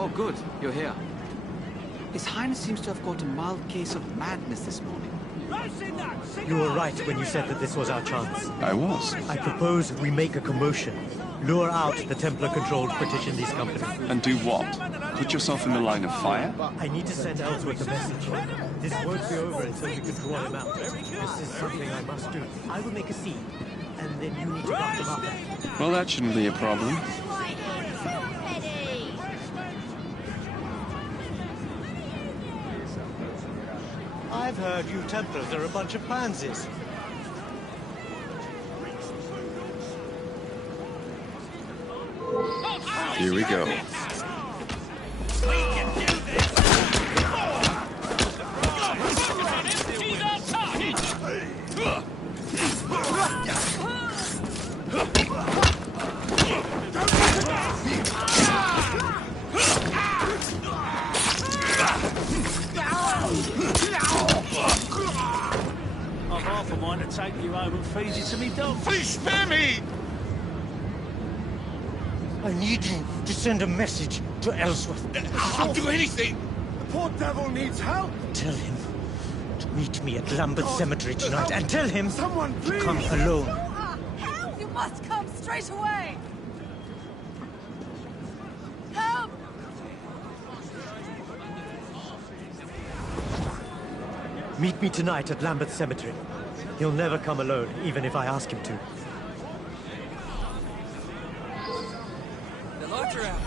Oh, good. You're here. His Highness seems to have got a mild case of madness this morning. You were right when you said that this was our chance. I was. I propose we make a commotion. Lure out the Templar-controlled British Indies Company. And do what? Put yourself in the line of fire? I need to send Ellsworth a message. This won't be over until you can draw him out. This is something I must do. I will make a scene, and then you need to lock them up. Well, that shouldn't be a problem. I've heard you Templars are a bunch of pansies. Here we go. I've half a mind to take you home and feed you to me dog. Please spare me! I need you to send a message to Ellsworth. I'll do anything! The poor devil needs help! Tell him to meet me at Lambeth Cemetery tonight, and tell him Someone, to please! come alone. Help! You must come straight away! Help! Meet me tonight at Lambeth Cemetery. He'll never come alone, even if I ask him to. The lights are out.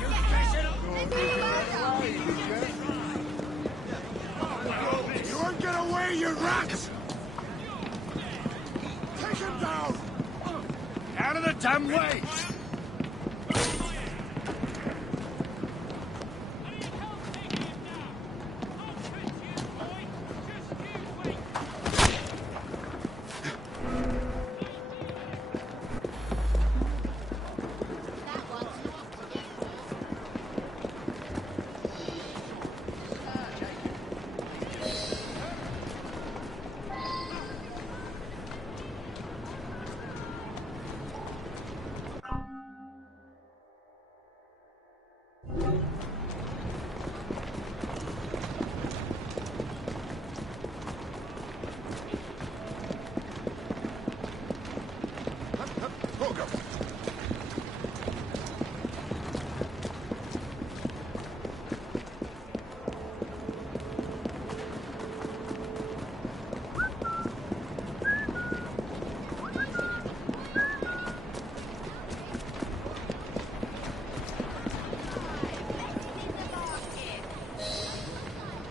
You won't get away, you rats! Take him down! Out of the damn way!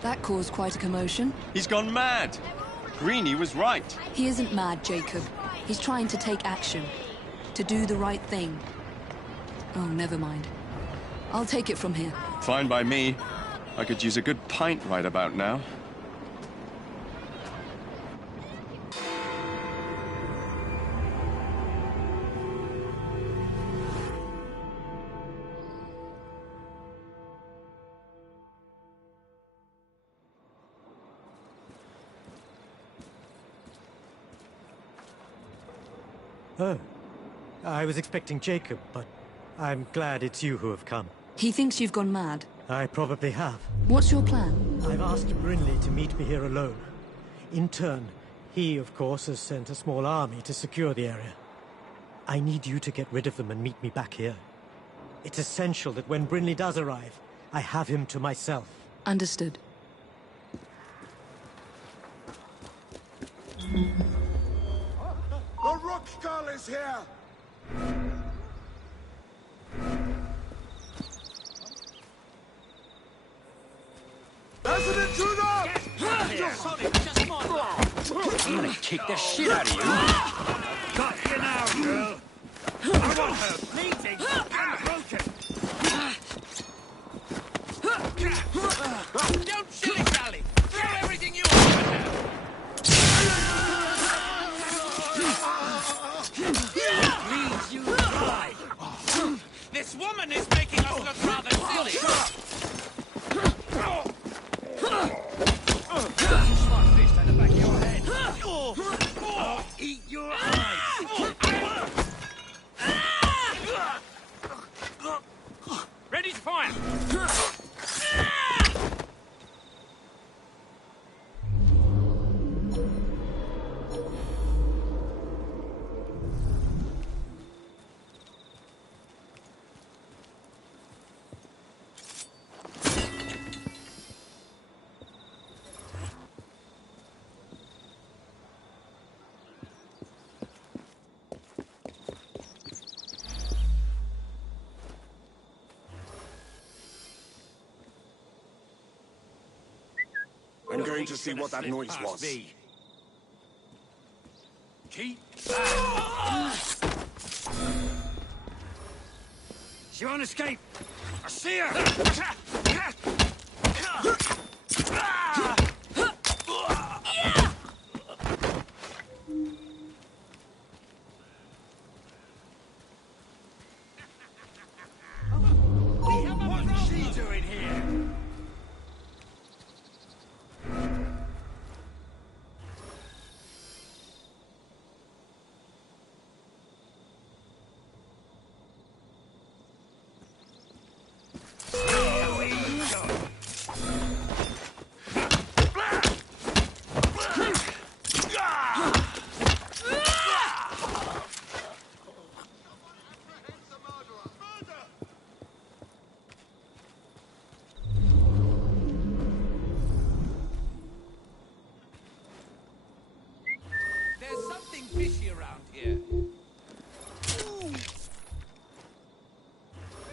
That caused quite a commotion. He's gone mad! Greenie was right. He isn't mad, Jacob. He's trying to take action. To do the right thing. Oh, never mind. I'll take it from here. Fine by me. I could use a good pint right about now. Oh. I was expecting Jacob, but I'm glad it's you who have come. He thinks you've gone mad. I probably have. What's your plan? I've asked Brinley to meet me here alone. In turn, he, of course, has sent a small army to secure the area. I need you to get rid of them and meet me back here. It's essential that when Brinley does arrive, I have him to myself. Understood. The rock skull is here! As an intruder! I'm gonna kick the shit out of you. Got you now, girl. I want her bleeding and broken. Don't shilly-shally. Throw everything you have now. Please, you lie. This woman is making us look rather silly. Smart fist at the back of your head. I'll eat your eyes. Ready to fire. going to see what that noise was. Keep She won't escape. I see her. What's she doing here? There's something fishy around here.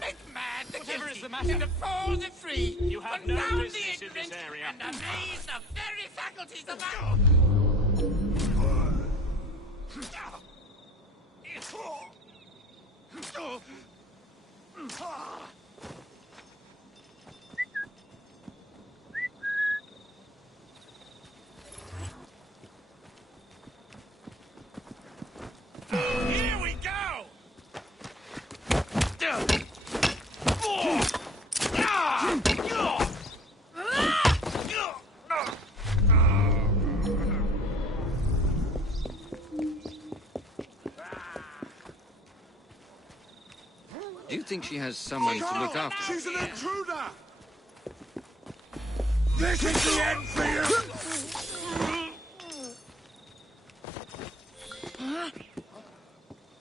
Make mad the guilty, and afford the free. You have no business in this area. And amaze the very faculties of man. Here we go! Do you think she has someone to look after? She's an intruder! This is the end for you!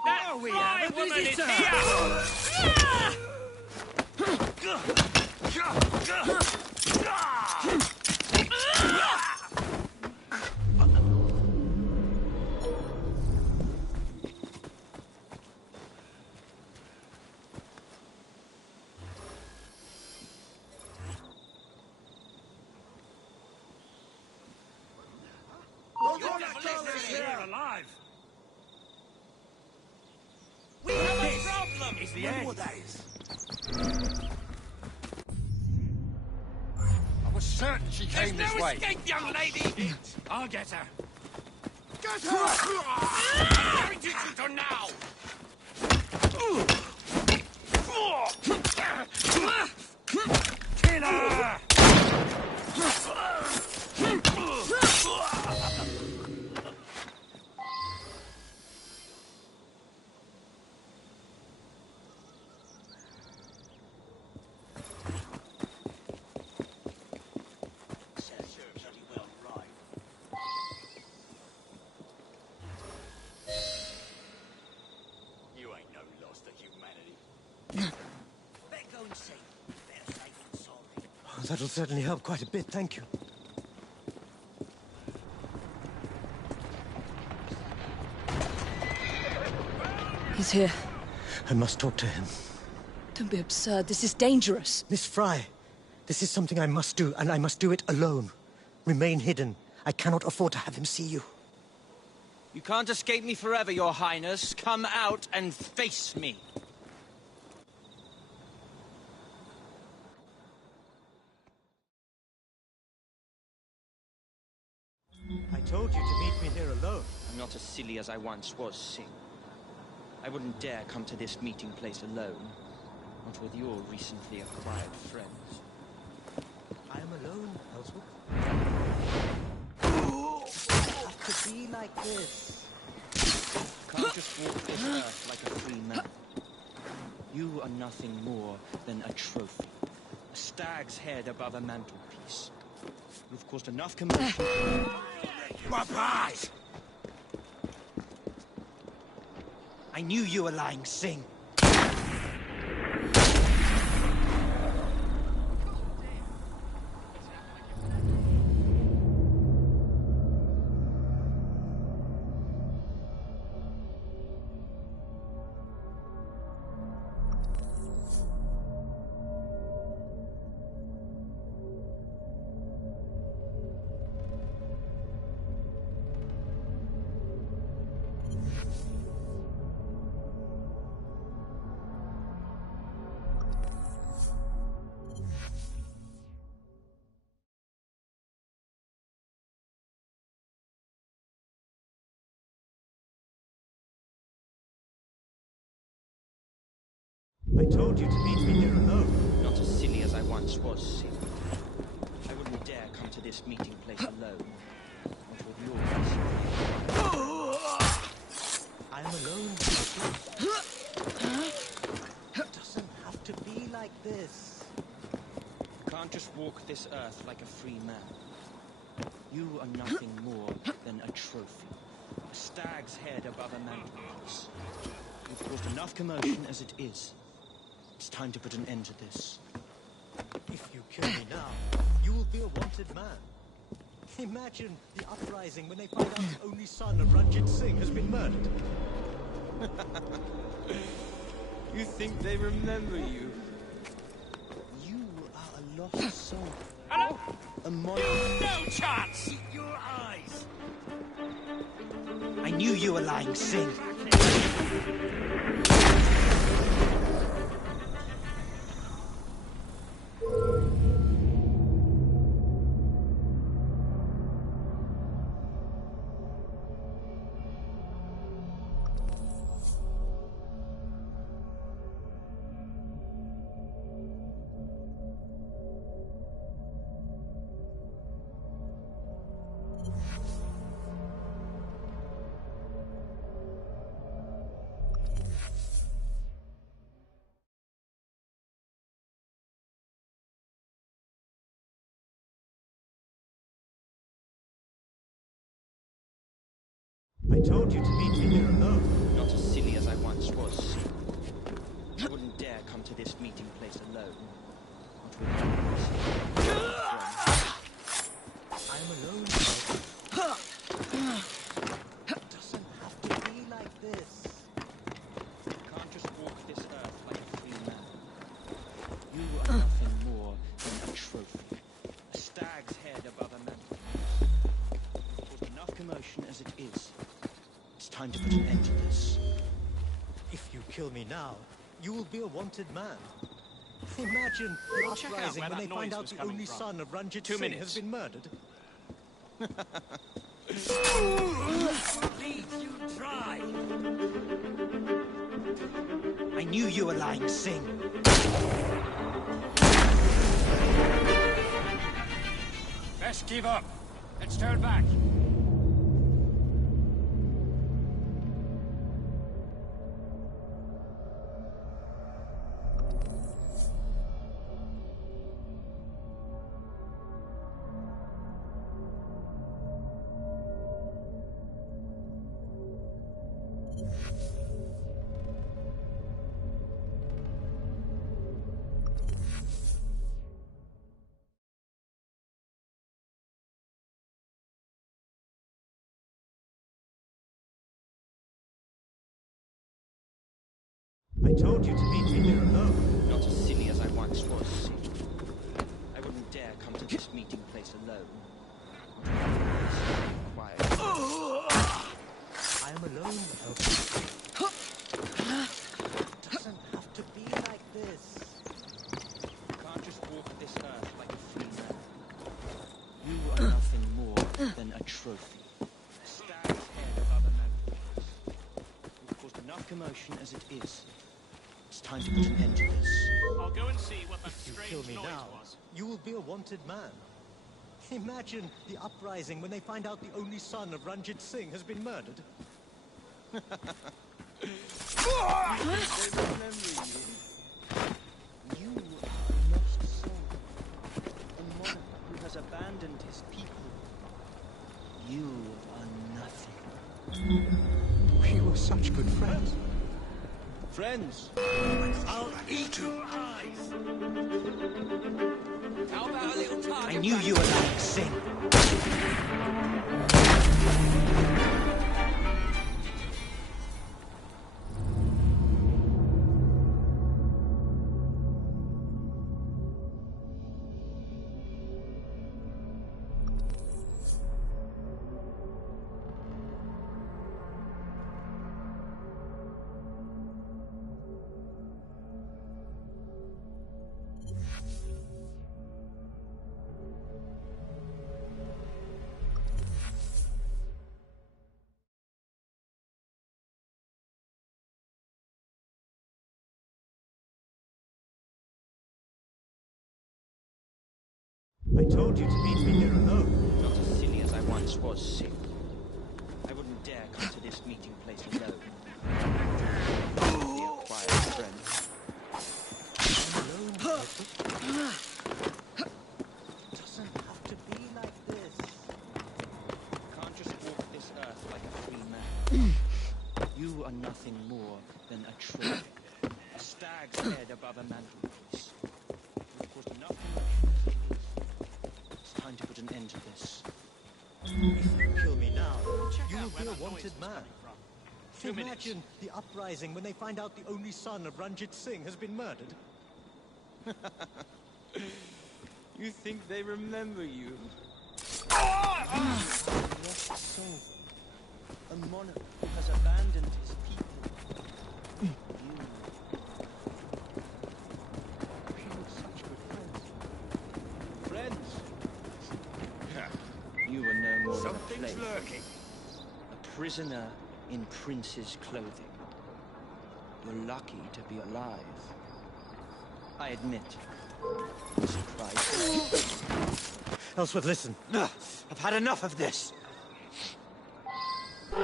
Now we have a visitor! They're alive. We have a problem! Is the end. I was certain she There's came no this way. escape, young lady! I'll get her. Get her! I'm going to shoot her now! Kill her! You ain't no loss to humanity. Oh, that'll certainly help quite a bit, thank you. He's here. I must talk to him. Don't be absurd. This is dangerous. Miss Fry, this is something I must do, and I must do it alone. Remain hidden. I cannot afford to have him see you. You can't escape me forever, Your Highness. Come out and face me. I told you to meet me here alone. I'm not as silly as I once was, Sing. I wouldn't dare come to this meeting place alone. Not with your recently acquired friends. I am alone, Ellsworth. Have to be like this. You can't just walk this earth like a free man. You are nothing more than a trophy. A stag's head above a mantelpiece. You've caused enough commotion. My prize! I knew you were lying, Sing. I told you to meet me here alone. Not as silly as I once was, Sid. I wouldn't dare come to this meeting place alone. Not with yours. I'm alone. It doesn't have to be like this. You can't just walk this earth like a free man. You are nothing more than a trophy. A stag's head above a mantelpiece. You've caused enough commotion as it is. It's time to put an end to this. If you kill me now, you will be a wanted man. Imagine the uprising when they find out the only son of Ranjit Singh has been murdered. You think they remember you? You are a lost soul. Hello? A monster. No chance! Your eyes! I knew you were lying, Singh. I told you to meet me here alone. Not as silly as I once was, Sid. I wouldn't dare come to this meeting place alone. Not with yours. I'm alone. It doesn't have to be like this. You can't just walk this earth like a free man. You are nothing more than a trophy. A stag's head above a mantelpiece. You've caused enough commotion as it is. It's time to put an end to this. If you kill me now, you will be a wanted man. Imagine the Check out uprising where when they that find noise out was the coming only from. son of Ranjit 2 Singh minutes. has been murdered. Please, you try! I knew you were lying, Singh. Best give up. Let's turn back. I told you to meet me here alone. Not as silly as I once was, Sid. I wouldn't dare come to this meeting place alone. Quiet. I am alone, Elvis. It doesn't have to be like this. You can't just walk this earth like a free man. You are nothing more than a trophy. A stag's head above a mantelpiece. You've caused enough commotion as it is. It's time to put an end to this. I'll go and see what that If you kill strange me noise now, was. you will be a wanted man. Imagine the uprising when they find out the only son of Ranjit Singh has been murdered. They remember you. You are a lost soul. A monarch who has abandoned his people. You are nothing. We were such good friends. Friends! I'll eat your eyes! How about a little target? I knew you were lying, Singh. I told you to meet me here alone. Not as silly as I once was, Sid. I wouldn't dare come to this meeting place alone. Be a quiet friend. It doesn't have to be like this. You can't just walk this earth like a free man. You are nothing more than a trophy. A stag's head above a mantelpiece. Of course, nothing. It's time to put an end to this. If you kill me now, you will be a wanted man. Imagine the uprising when they find out the only son of Ranjit Singh has been murdered. You think they remember you? Lost soul. A monarch who has abandoned his people. You were such good friends. You were no more than a Something's slave. lurking. A prisoner in prince's clothing. You're lucky to be alive. I admit. Surprised. Ellsworth, listen. I've had enough of this. I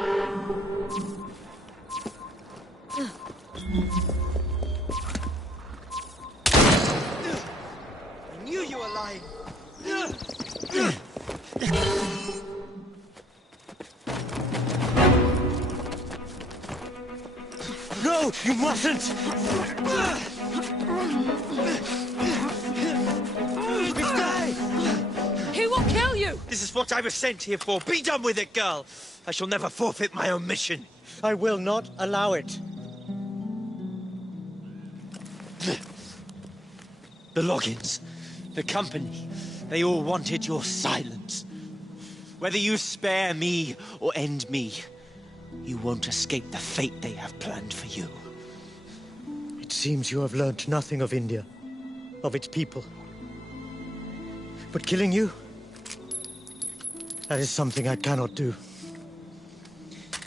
knew you were lying. No, you mustn't! He will kill you! This is what I was sent here for. Be done with it, girl. I shall never forfeit my own mission. I will not allow it. The Loggins, the company, they all wanted your silence. Whether you spare me or end me, you won't escape the fate they have planned for you. It seems you have learnt nothing of India, of its people. But killing you, that is something I cannot do.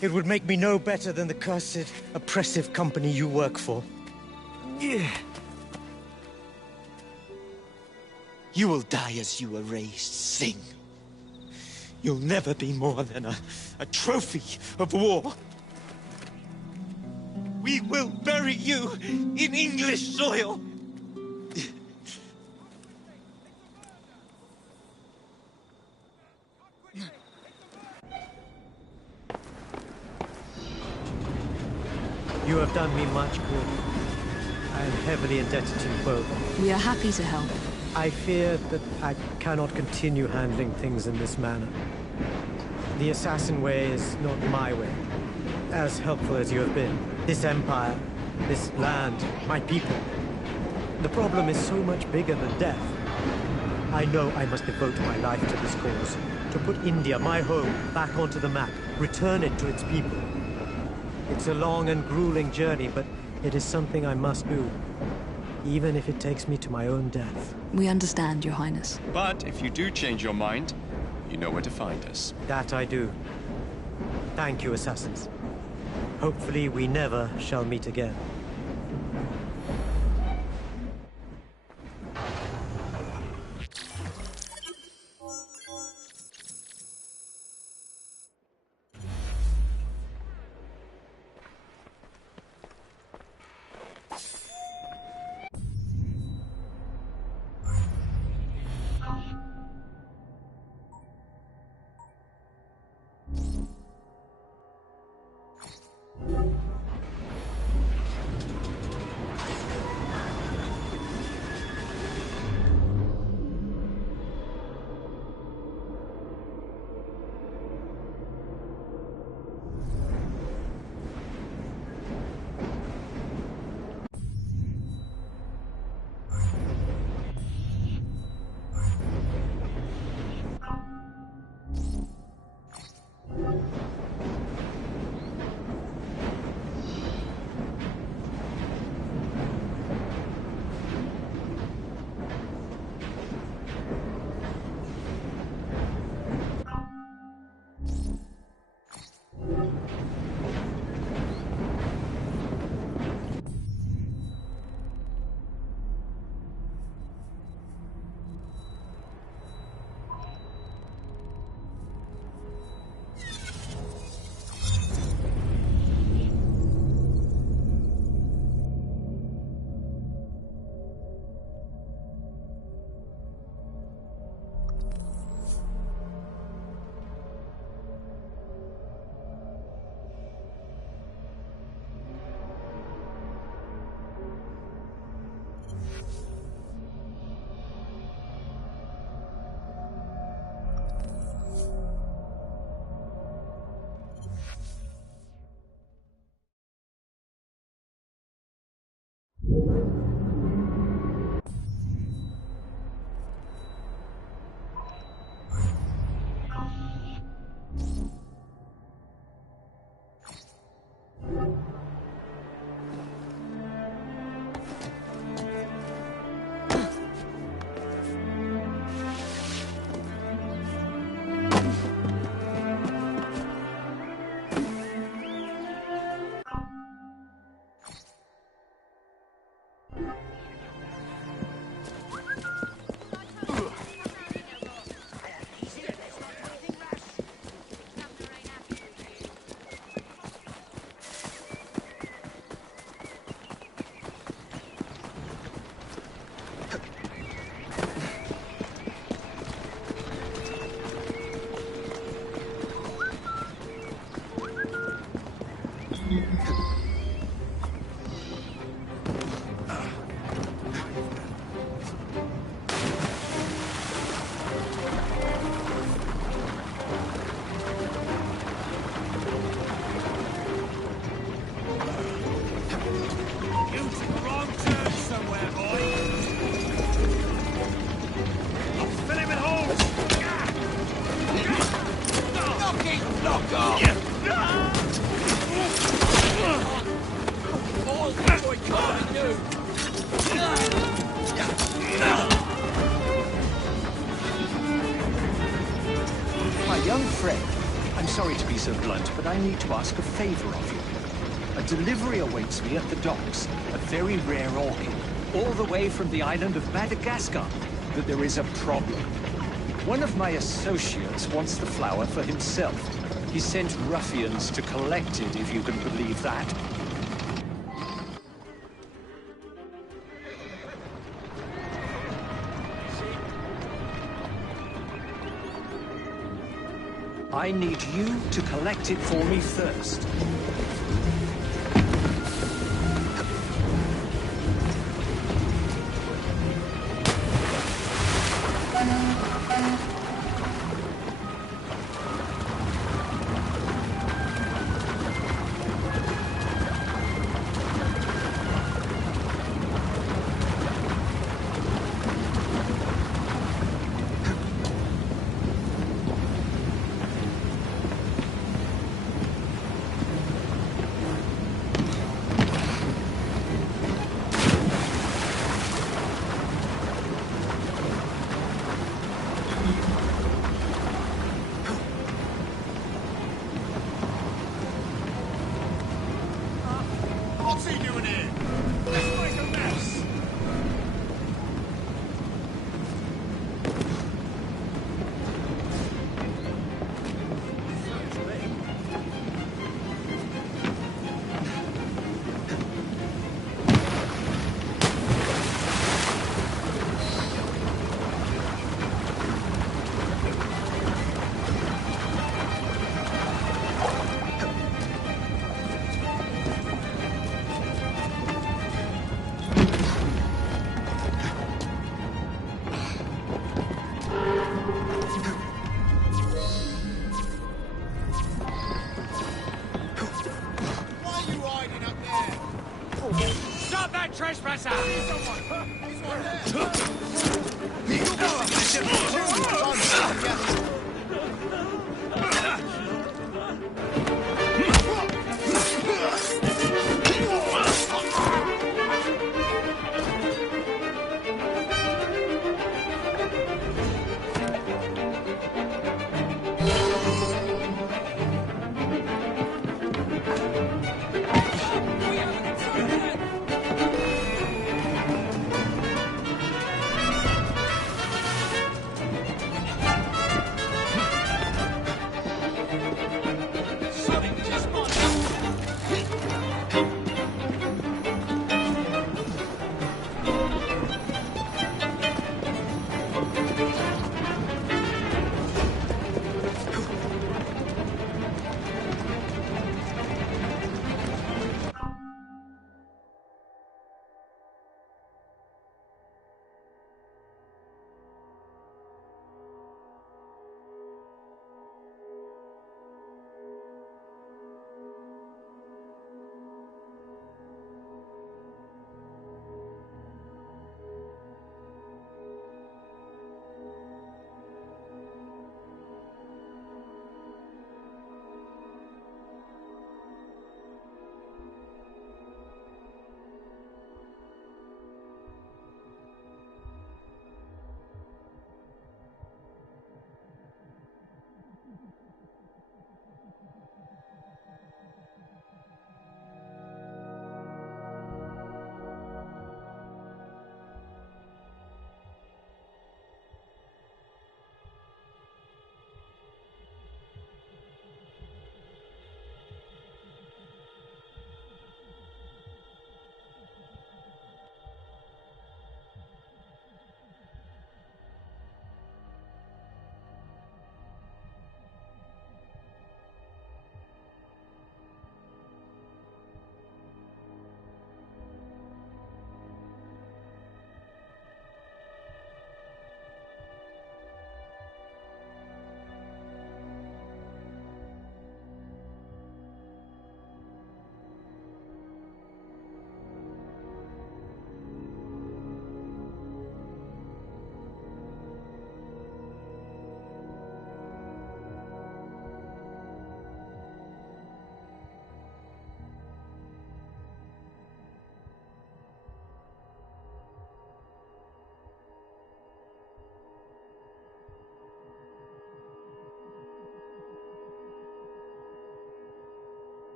It would make me no better than the cursed, oppressive company you work for. Yeah. You will die as you were raised, Singh. You'll never be more than a trophy of war. We will bury you in English soil. You have done me much good. I am heavily indebted to you both. We are happy to help. I fear that I cannot continue handling things in this manner. The assassin way is not my way. As helpful as you have been. This empire, this land, my people. The problem is so much bigger than death. I know I must devote my life to this cause. To put India, my home, back onto the map. Return it to its people. It's a long and grueling journey, but it is something I must do. Even if it takes me to my own death. We understand, Your Highness. But if you do change your mind, you know where to find us. That I do. Thank you, assassins. Hopefully we never shall meet again. So blunt, but I need to ask a favor of you. A delivery awaits me at the docks, a very rare orchid, all the way from the island of Madagascar. But there is a problem. One of my associates wants the flower for himself. He sent ruffians to collect it, if you can believe that. I need you to collect it for me first.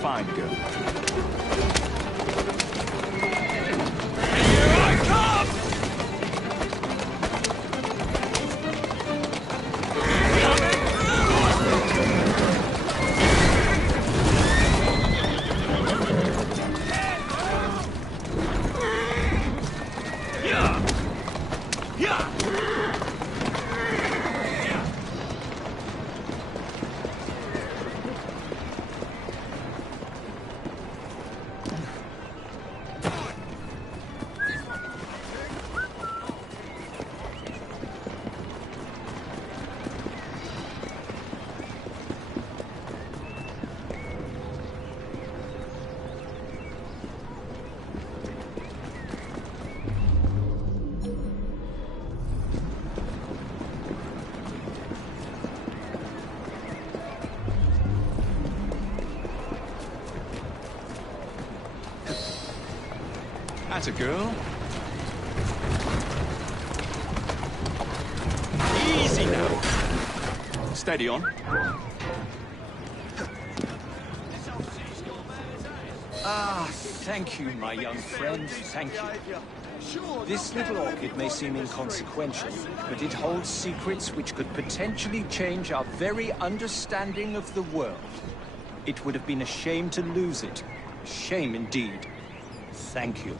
fine, girl. Here I come! That's a girl. Easy now. Steady on. Ah, thank you, my young friend, thank you. This little orchid may seem inconsequential, but it holds secrets which could potentially change our very understanding of the world. It would have been a shame to lose it. A shame indeed. Thank you.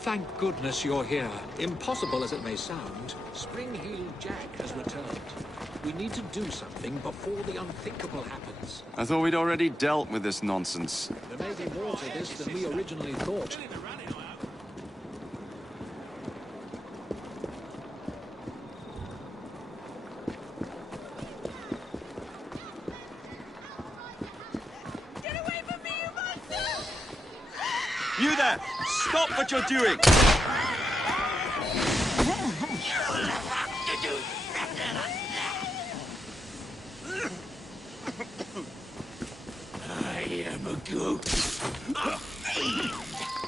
Thank goodness you're here. Impossible as it may sound, Spring-Heeled Jack has returned. We need to do something before the unthinkable happens. I thought we'd already dealt with this nonsense. There may be more to this than we originally thought. You there! Stop what you're doing! I am a ghost, a fiend,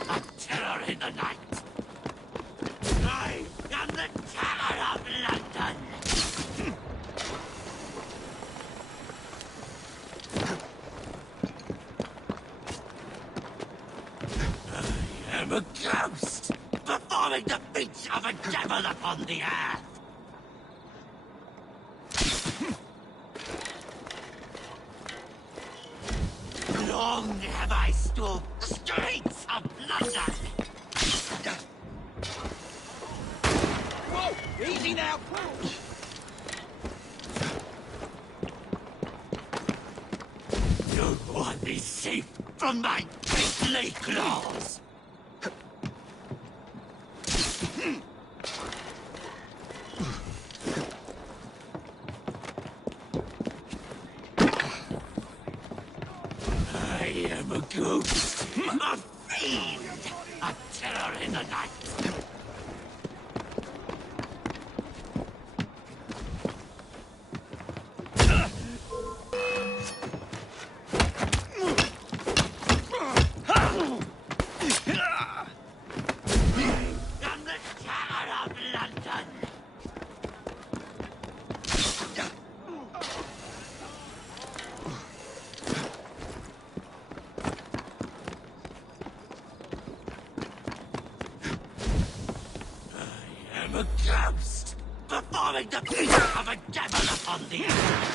a terror in the night. I am the Terror of London. I am a ghost, performing the feats of a devil upon the earth. Long have I stalked the streets of London. Whoa! Easy now! No one is safe from my deadly claws. I am a ghost, a fiend, a terror in the night. I'm the Terror of London. I am a ghost, performing the feats of a devil upon the earth.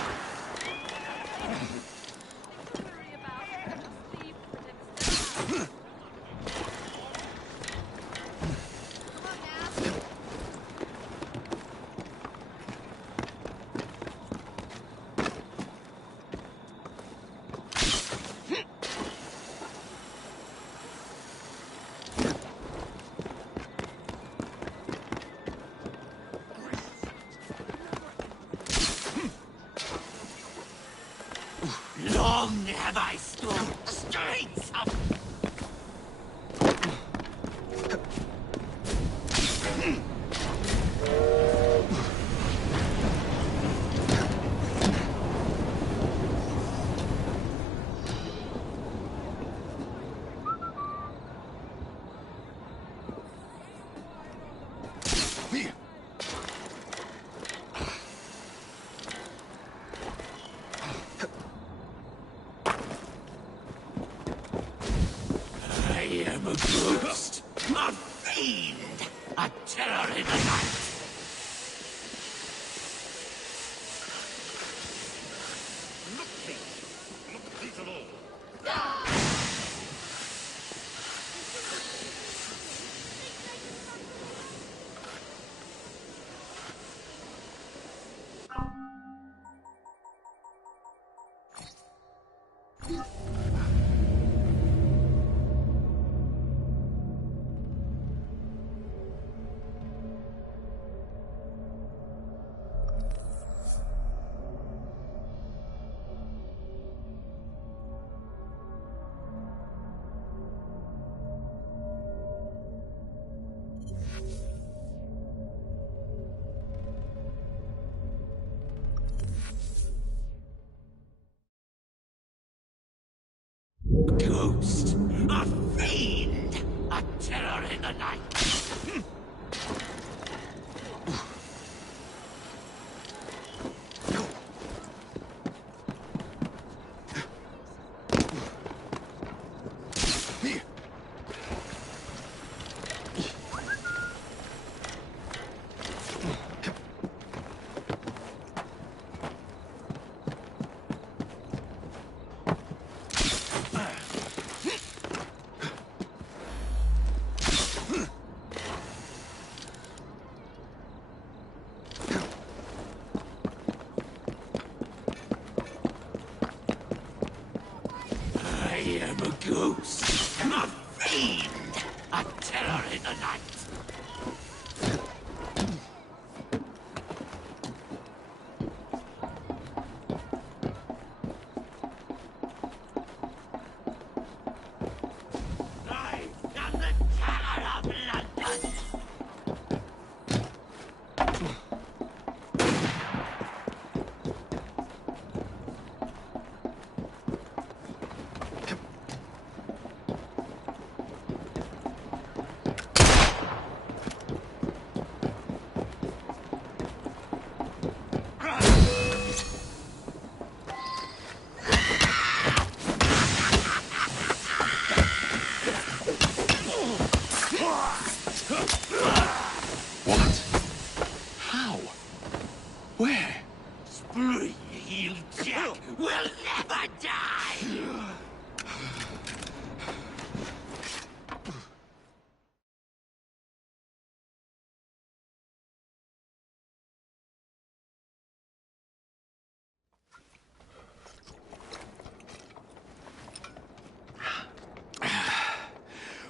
Long have I stalked the streets of... I am a ghost, a fiend, a terror in the night. Look, please at all. Ghost, a fiend, a terror in the night. goose. A fiend. A terror in the night.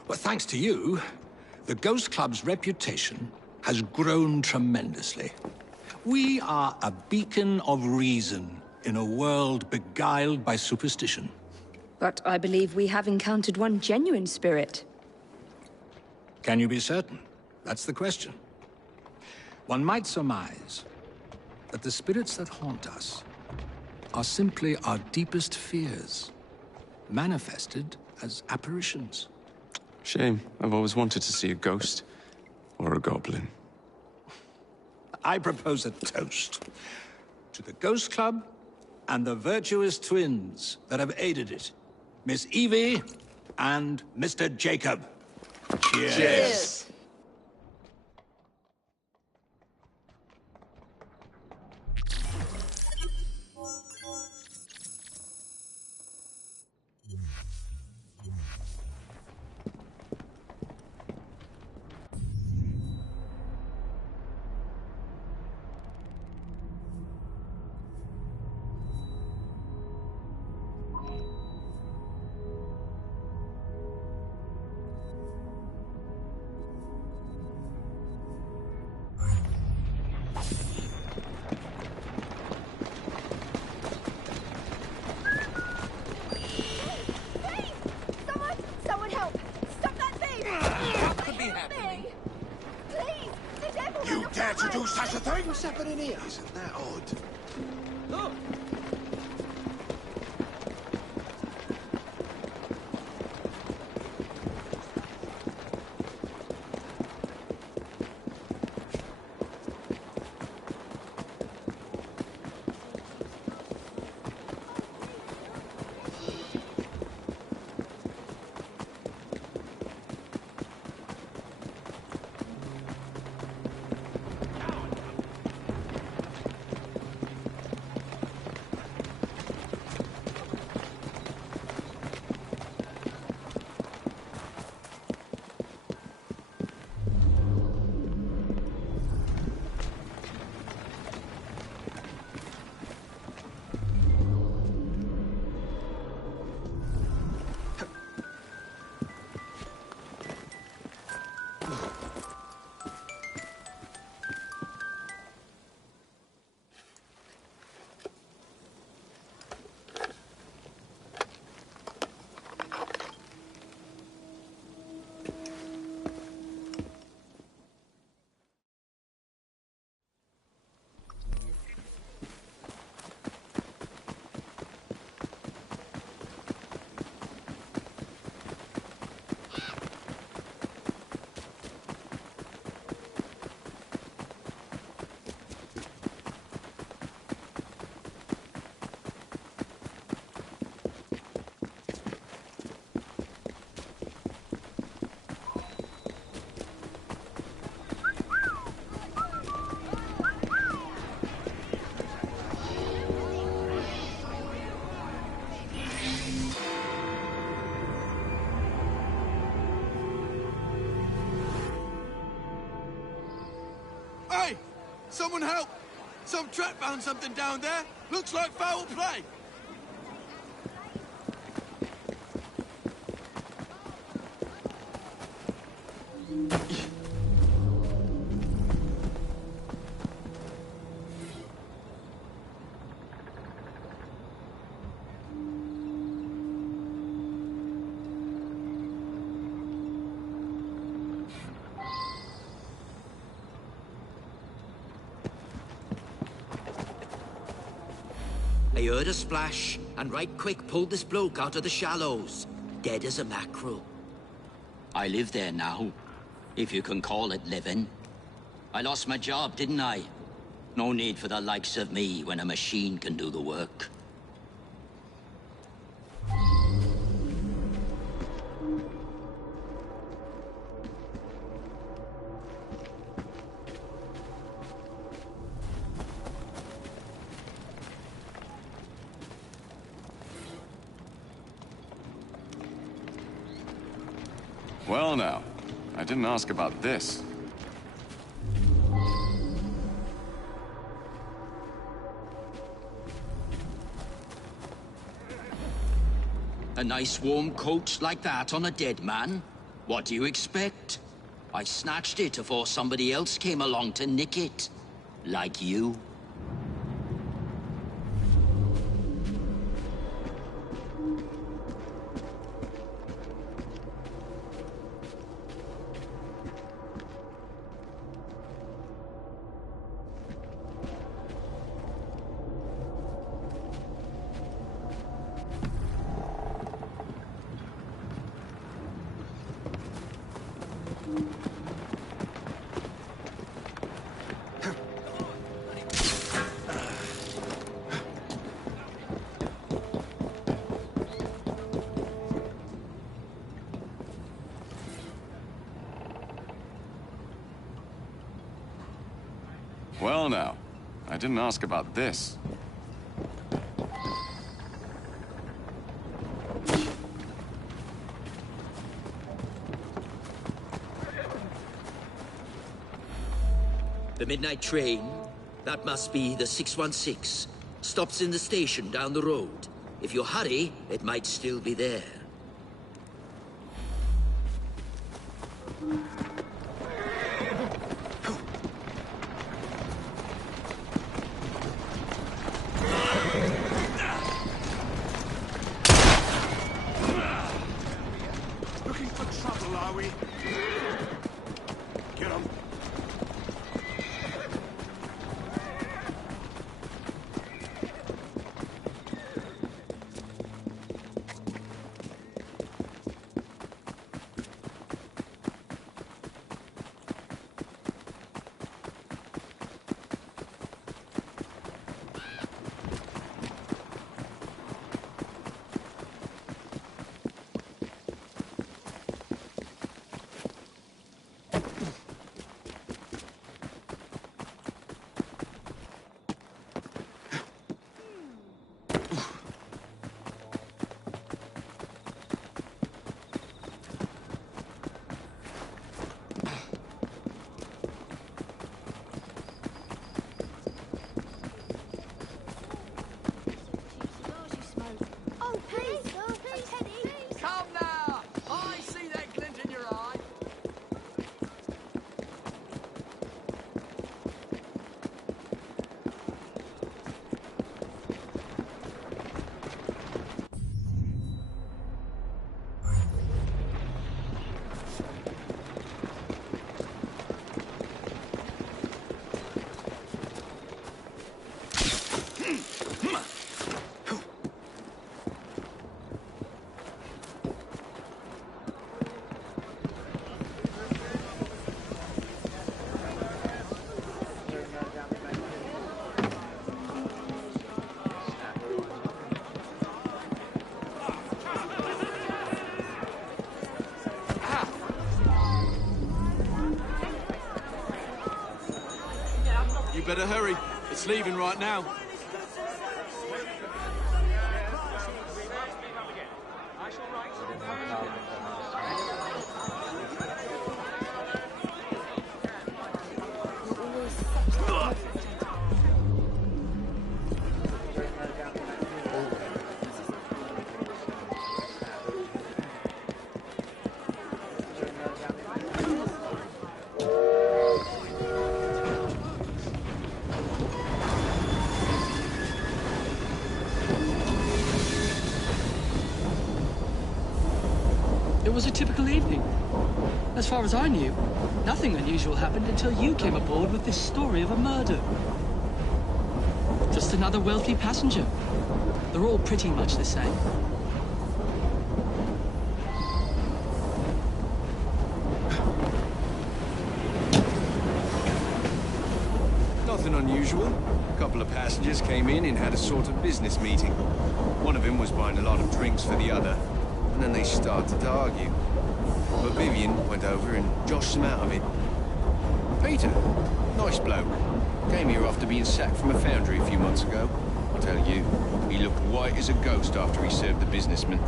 Well, thanks to you, the Ghost Club's reputation has grown tremendously. We are a beacon of reason in a world beguiled by superstition. But I believe we have encountered one genuine spirit. Can you be certain? That's the question. One might surmise that the spirits that haunt us are simply our deepest fears, manifested as apparitions. Shame. I've always wanted to see a ghost. Or a goblin. I propose a toast to the Ghost Club and the virtuous twins that have aided it. Miss Evie and Mr. Jacob. Cheers. Cheers. Someone help! Stop that thing! What could be happening? Please! The devil! You dare to do such a thing? What's happening here? Isn't that odd? Look! Hey! Someone help! Some trap found something down there. Looks like foul play. I heard a splash, and right quick pulled this bloke out of the shallows. Dead as a mackerel. I live there now, if you can call it living. I lost my job, didn't I? No need for the likes of me when a machine can do the work. Well now, I didn't ask about this. A nice warm coat like that on a dead man? What do you expect? I snatched it before somebody else came along to nick it. Like you. Well now, I didn't ask about this. The midnight train? That must be the 616. Stops in the station down the road. If you hurry, it might still be there. Looking for trouble, are we? Get 'em. Better hurry. It's leaving right now. It was a typical evening. As far as I knew, nothing unusual happened until you came aboard with this story of a murder. To Just another wealthy passenger. They're all pretty much the same. Nothing unusual. A couple of passengers came in and had a sort of business meeting. One of them was buying a lot of drinks for the other, and then they started to argue. But Vivian went over and joshed them out of it. Peter, nice bloke. Came here after being sacked from a foundry a few months ago. I tell you, he looked white as a ghost after he served the businessman.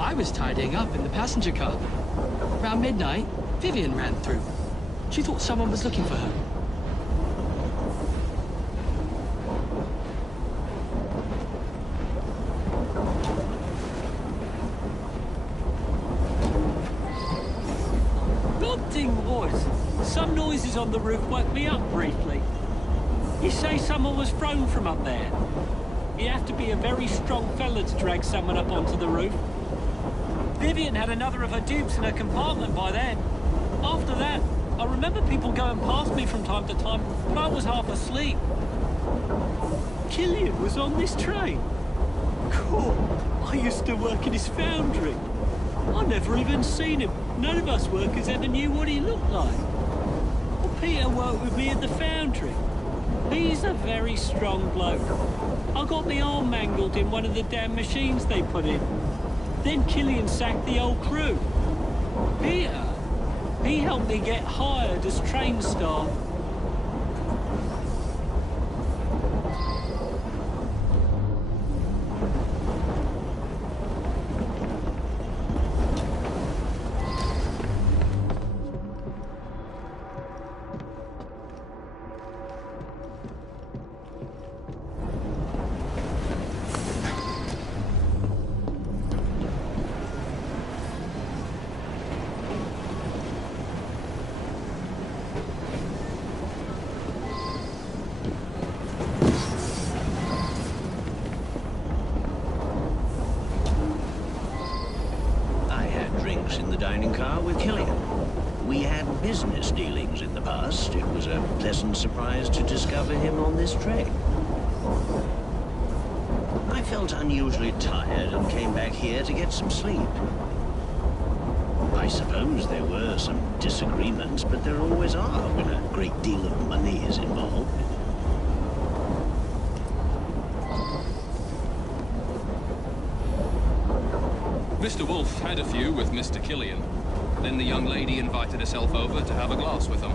I was tidying up in the passenger car. Around midnight, Vivian ran through. She thought someone was looking for her. Nothing, boys. Some noises on the roof woke me up briefly. You say someone was thrown from up there? You have to be a very strong fella to drag someone up onto the roof. Vivian had another of her dupes in her compartment by then. After that, I remember people going past me from time to time, but I was half asleep. Killian was on this train. Cool. I used to work in his foundry. I never even seen him. None of us workers ever knew what he looked like. Well, Peter worked with me at the foundry. He's a very strong bloke. I got my arm mangled in one of the damn machines they put in. Then Killian sacked the old crew. Peter, he helped me get hired as train staff. In the dining car with Killian. We had business dealings in the past. It was a pleasant surprise to discover him on this train. I felt unusually tired and came back here to get some sleep. I suppose there were some disagreements, but there always are when a great deal of money is involved. Mr. Wolfe had a few with Mr. Killian. Then the young lady invited herself over to have a glass with them.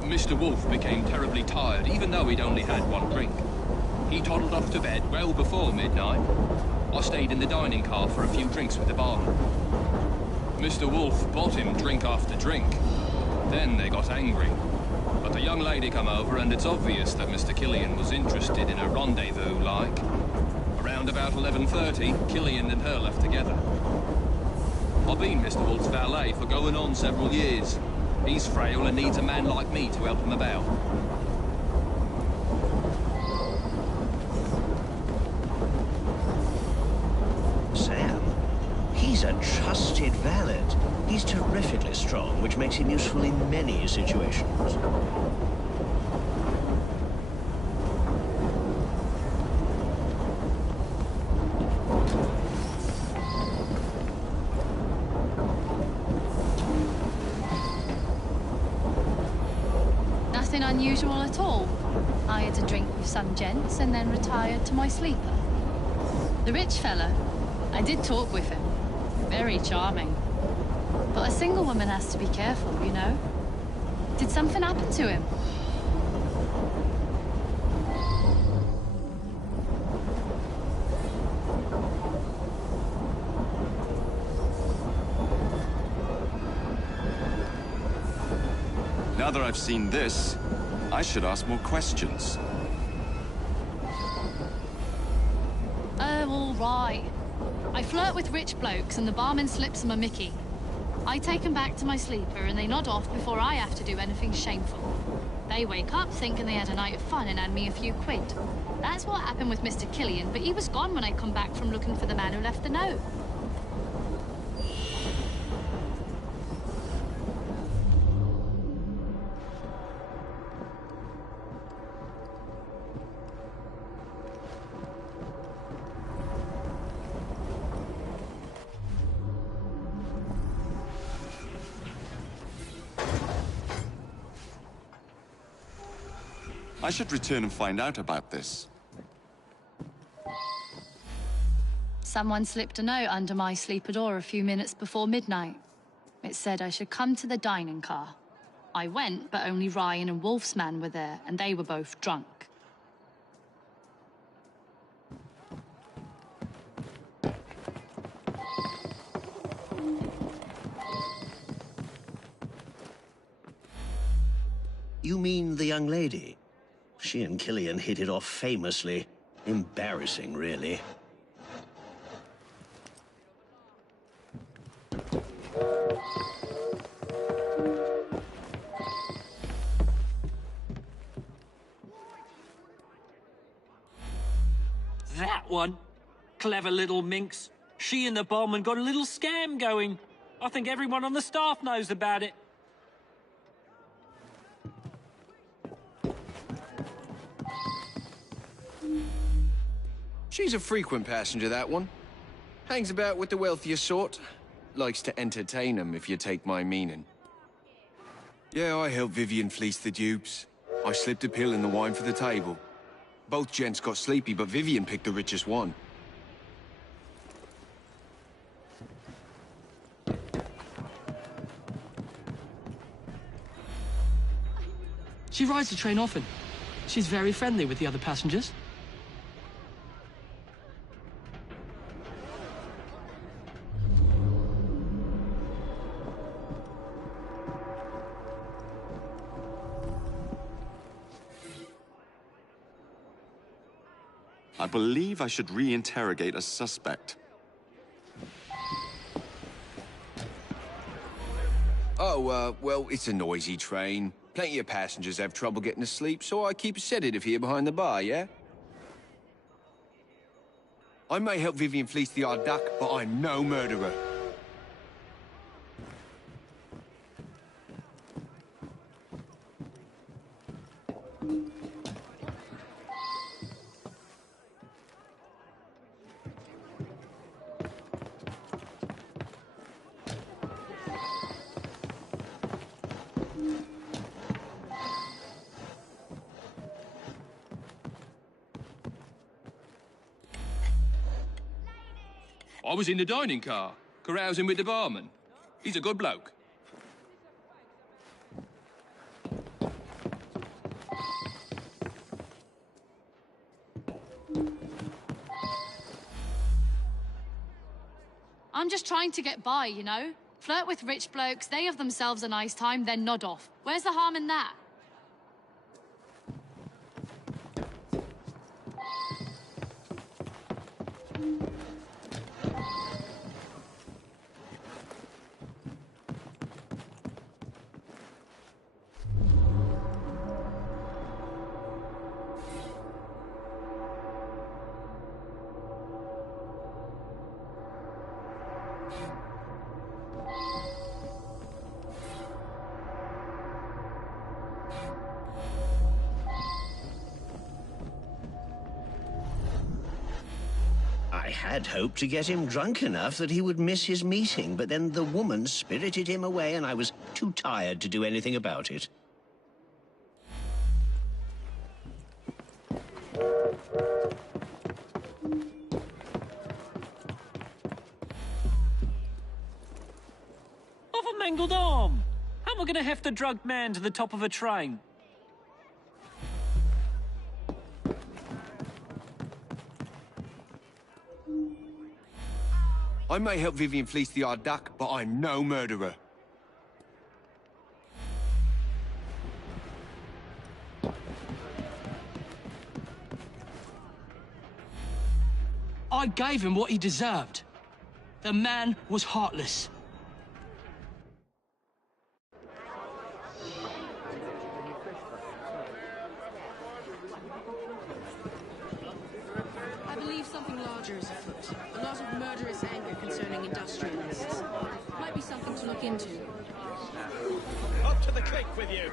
Mr. Wolfe became terribly tired, even though he'd only had one drink. He toddled off to bed well before midnight. I stayed in the dining car for a few drinks with the barman. Mr. Wolfe bought him drink after drink. Then they got angry. But the young lady come over, and it's obvious that Mr. Killian was interested in a rendezvous, like. Around about 11:30, Killian and her left together. I've been Mr. Wolfe's valet for going on several years. He's frail and needs a man like me to help him about. Sam, he's a trusted valet. He's terrifically strong, which makes him useful in many situations. Nothing unusual at all. I had a drink with some gents and then retired to my sleeper. The rich fella, I did talk with him. Very charming. But a single woman has to be careful, you know. Did something happen to him? Now that I've seen this, I should ask more questions. right. I flirt with rich blokes and the barman slips them a mickey. I take them back to my sleeper and they nod off before I have to do anything shameful. They wake up thinking they had a night of fun and hand me a few quid. That's what happened with Mr. Killian, but he was gone when I come back from looking for the man who left the note. I should return and find out about this. Someone slipped a note under my sleeper door a few minutes before midnight. It said I should come to the dining car. I went, but only Ryan and Wolf's man were there, and they were both drunk. You mean the young lady? She and Killian hit it off famously. Embarrassing, really. That one. Clever little minx. She and the barman got a little scam going. I think everyone on the staff knows about it. She's a frequent passenger, that one. Hangs about with the wealthier sort. Likes to entertain them, if you take my meaning. Yeah, I helped Vivian fleece the dupes. I slipped a pill in the wine for the table. Both gents got sleepy, but Vivian picked the richest one. She rides the train often. She's very friendly with the other passengers. I believe I should re-interrogate a suspect. Oh, well, it's a noisy train. Plenty of passengers have trouble getting to sleep, so I keep a sedative here behind the bar, yeah? I may help Vivian fleece the odd duck, but I'm no murderer. I was in the dining car, carousing with the barman. He's a good bloke. I'm just trying to get by, you know? Flirt with rich blokes, they have themselves a nice time, then nod off. Where's the harm in that? I had hoped to get him drunk enough that he would miss his meeting, but then the woman spirited him away and I was too tired to do anything about it. Of a mangled arm. How am I going to heft a drugged man to the top of a train? I may help Vivian fleece the odd duck, but I'm no murderer. I gave him what he deserved. The man was heartless. I believe something larger is afoot. A lot of murderous anger concerning industrialists. Might be something to look into. Up to the click with you.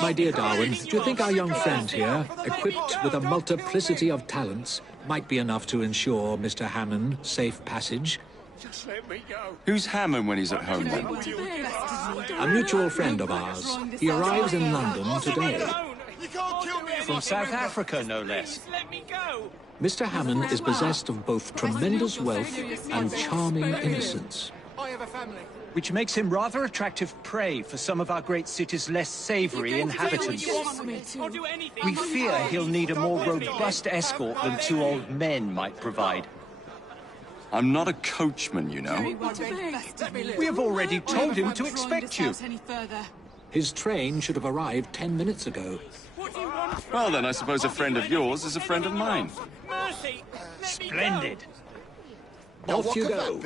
My dear Darwin, do you think our young friend here, equipped with a multiplicity of talents, might be enough to ensure Mr. Hammond safe passage? Just let me go. Who's Hammond when he's at home, then? A mutual friend of ours. He arrives in London today. You can't kill me. From South Africa, no less. Let me go. Mr. Hammond is possessed of both tremendous wealth and charming innocence. I have a family. Which makes him rather attractive prey for some of our great city's less savoury inhabitants. I'll do anything. We fear he'll need a more robust escort than two old men might provide. I'm not a coachman, you know. We have already told him to expect you. His train should have arrived 10 minutes ago. Well, then I suppose a friend of yours is a friend of mine. Mercy. Splendid. Off you go.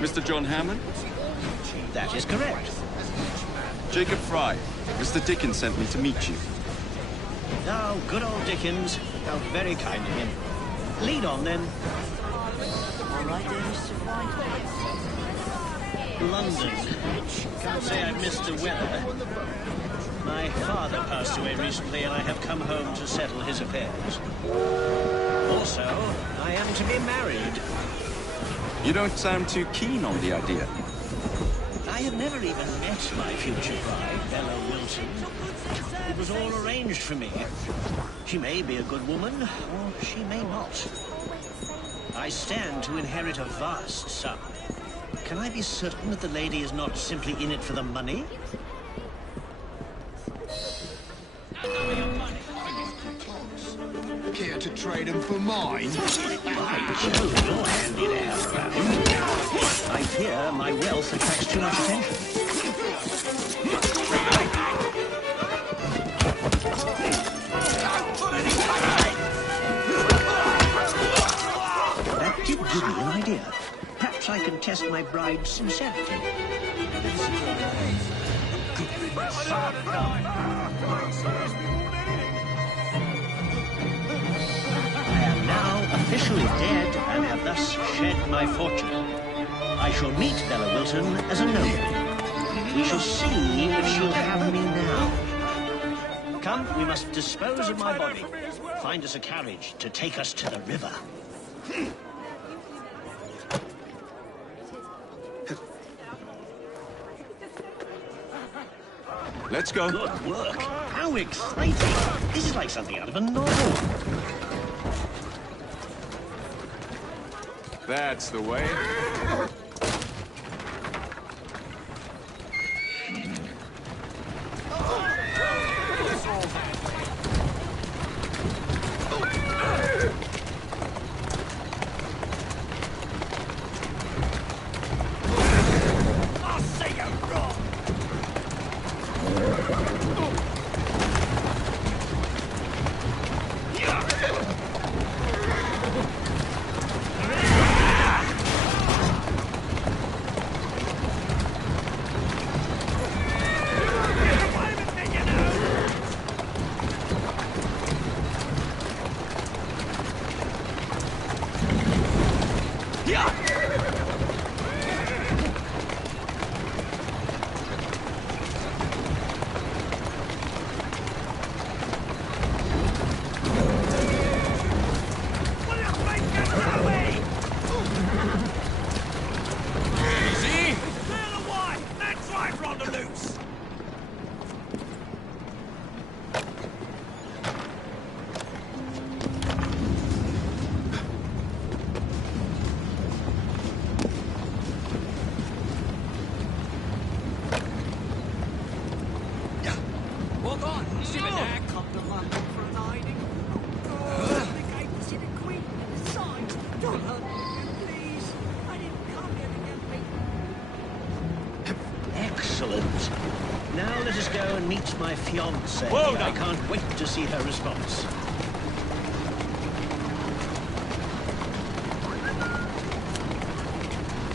Mr. John Hammond? That is correct. Jacob Fry. Mr. Dickens sent me to meet you. Oh, good old Dickens. How very kind of him. Lead on, then. All right, then, Mr. White. London. Can't say I've missed the weather. My father passed away recently, and I have come home to settle his affairs. Also, I am to be married. You don't sound too keen on the idea. I have never even met my future bride, Bella Wilson. It was all arranged for me. She may be a good woman, or she may not. I stand to inherit a vast sum. Can I be certain that the lady is not simply in it for the money? Care to trade them for mine? By Jove, you're handy to have around. I fear my wealth attracts too much attention. That did give me an idea. Perhaps I can test my bride's sincerity. Officially dead and have thus shed my fortune. I shall meet Bella Wilson as a noble. We shall see if she'll have me now. Come, we must dispose of my body. Find us a carriage to take us to the river. Let's go. Good work. How exciting. This is like something out of a novel. That's the way. I'll say you're wrong. Excellent. Now let us go and meet my fiancée. I can't wait to see her response.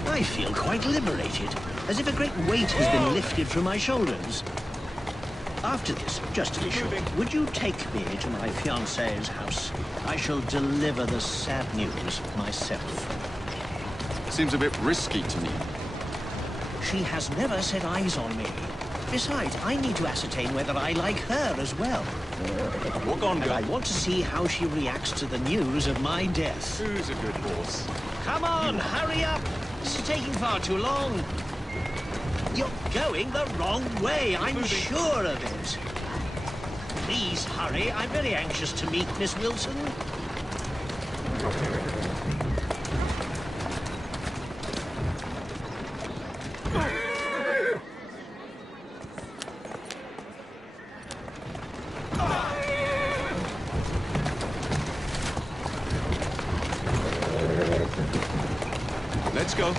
I feel quite liberated, as if a great weight has been lifted from my shoulders. After this, just to be sure, would you take me to my fiancée's house? I shall deliver the sad news myself. Seems a bit risky to me. She has never set eyes on me. Besides, I need to ascertain whether I like her as well. Walk on, and I want to see how she reacts to the news of my death. Who's a good horse? Come on, hurry up! This is taking far too long. You're going the wrong way, I'm sure of it. Please hurry, I'm very anxious to meet Miss Wilson. Let's go.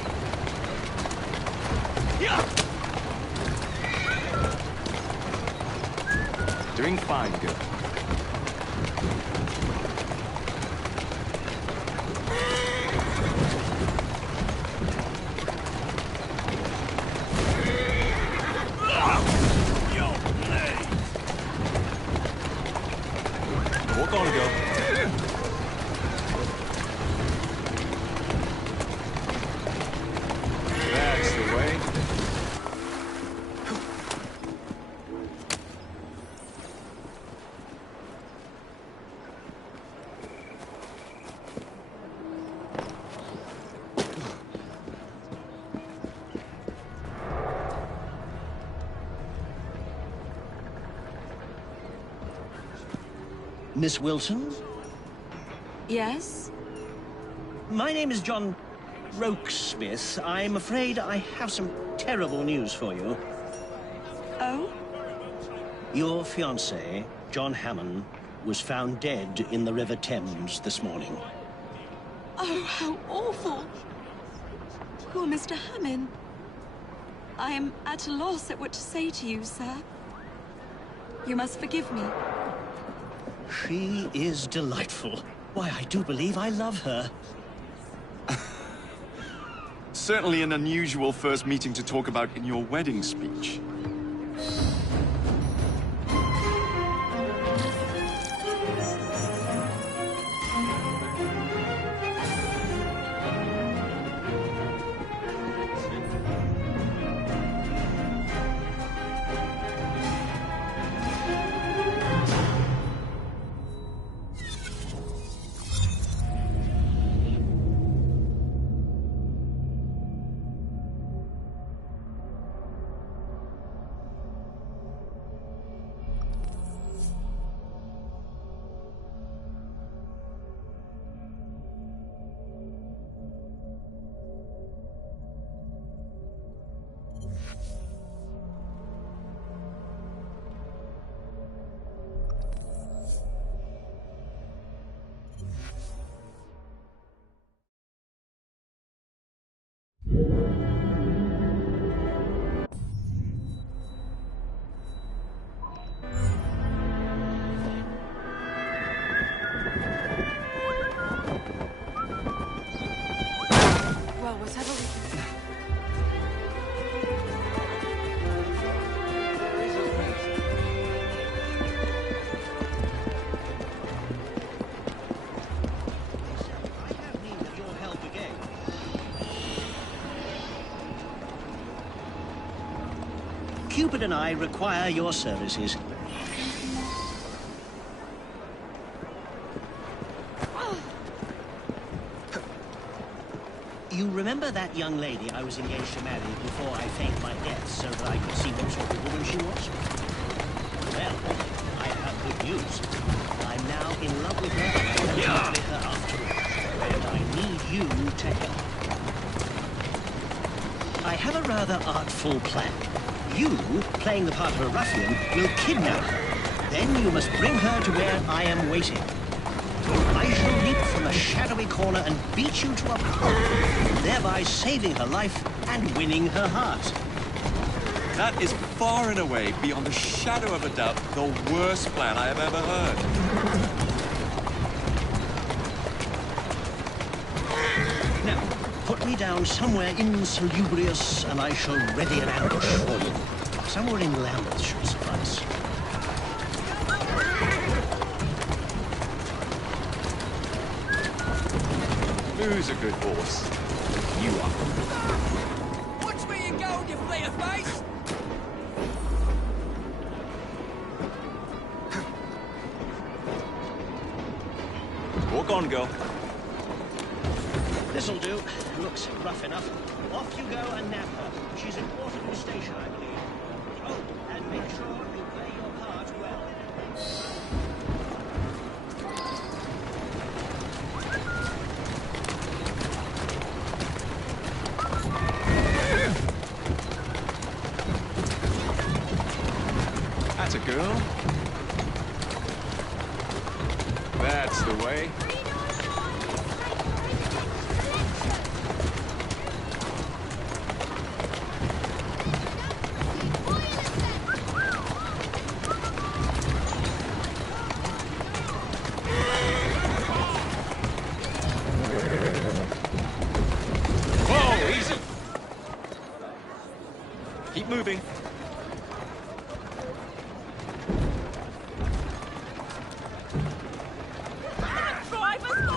Doing fine, girl. Miss Wilson? Yes? My name is John Rokesmith. I'm afraid I have some terrible news for you. Oh? Your fiancé, John Hammond, was found dead in the River Thames this morning. Oh, how awful! Poor Mr. Hammond. I am at a loss at what to say to you, sir. You must forgive me. She is delightful. Why, I do believe I love her. Certainly an unusual first meeting to talk about in your wedding speech. Well, whatever we... Cupid and I require your services. You remember that young lady I was engaged to marry before I feigned my death so that I could see what sort of woman she was? Well, I have good news. I'm now in love with her and marry her after all. And I need you to help. I have a rather artful plan. You, playing the part of a ruffian, will kidnap her. Then you must bring her to where I am waiting. I shall leap from a shadowy corner and beat you to a pulp, thereby saving her life and winning her heart. That is far and away, beyond a shadow of a doubt, the worst plan I have ever heard. Now, put me down somewhere insalubrious, and I shall ready an ambush for you. Somewhere in Lambeth should suffice. Who's a good horse? You are. Watch where you go, you fleet of face! Walk on, girl. This'll do. Looks rough enough. Off you go and nab her. She's in Waterloo Station, I believe. Oh, and make sure you play your part well. That's a girl. That's the way. Whoa, easy. Keep moving.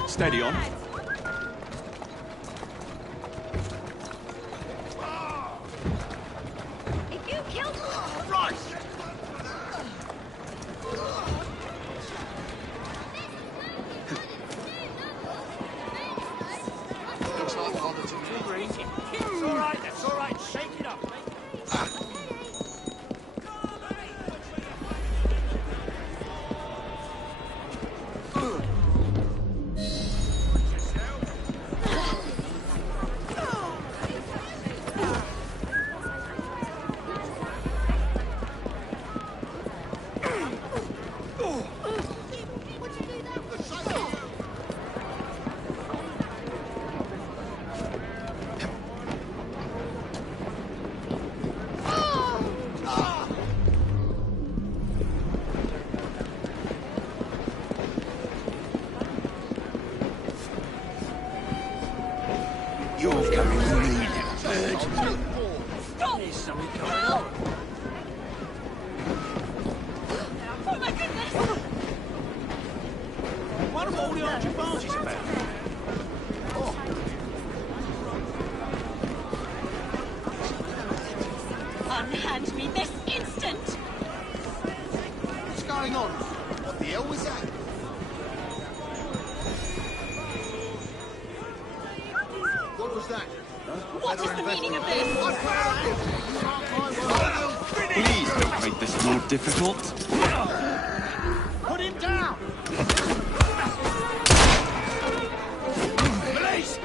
Steady on. If you killed... Right! Looks like Father took your green. It's all right, that's all right. Shake it up, mate. something going on. Oh my goodness! What are all the argy-bargies about? Unhand me this instant! What's going on? What the hell was that? What was that? What is the meaning of this? Please don't make this more difficult. Put him down! Police!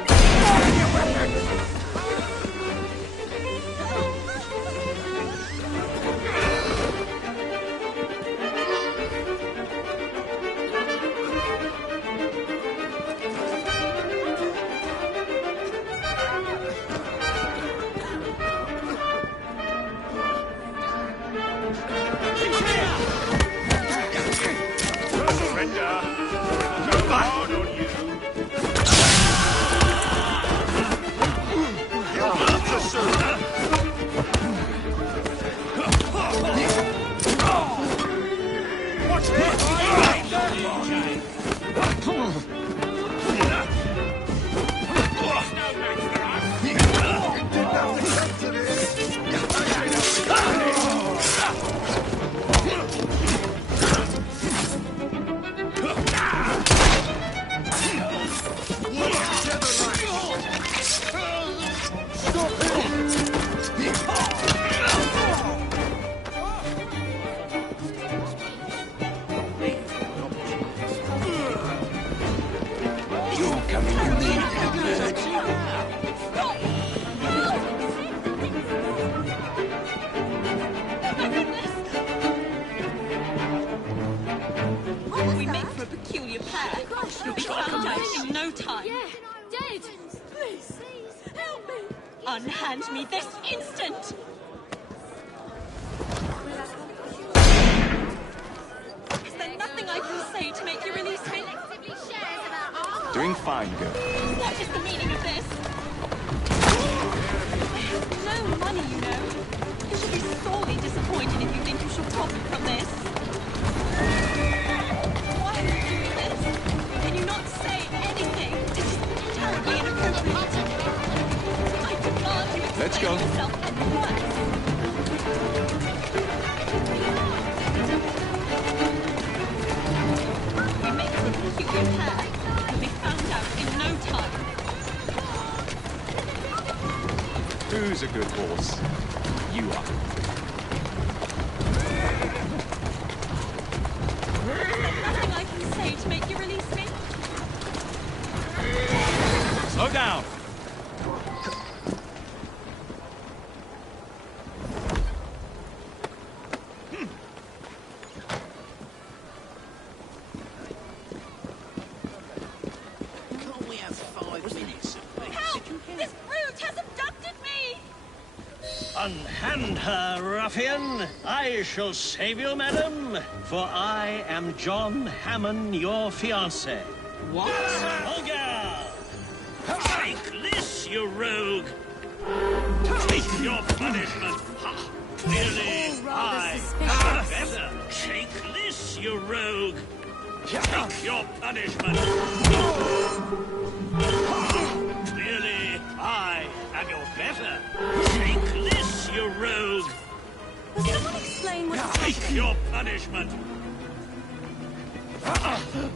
We make for a peculiar pair. You'll be found out in no time. Yeah, dead. Please, help me. Unhand me this instant. Is there nothing I can say to make you release me? Doing fine, girl. What is the meaning of this? I have no money, you know. You should be sorely disappointed if you think you shall profit from this. Why are you doing this? Can you not say anything? This is terribly inappropriate. I demand you explain Let's go. yourself at once. We make for a peculiar pair. You'll be found out in no time. Who's a good horse? You are. Nothing I can say to make you release me? Slow down! Can't we have 5 minutes? Help! This brute has abducted me! Unhand her, ruffian! I shall save you, madam, for I am John Hammond, your fiancé. What? Olga! Take this, you rogue! Take your punishment! Ha! Clearly, I am better! Take this, you rogue! Take your punishment! Clearly, I am your better! Take this, you rogue! Will someone explain what is Take happening? your punishment!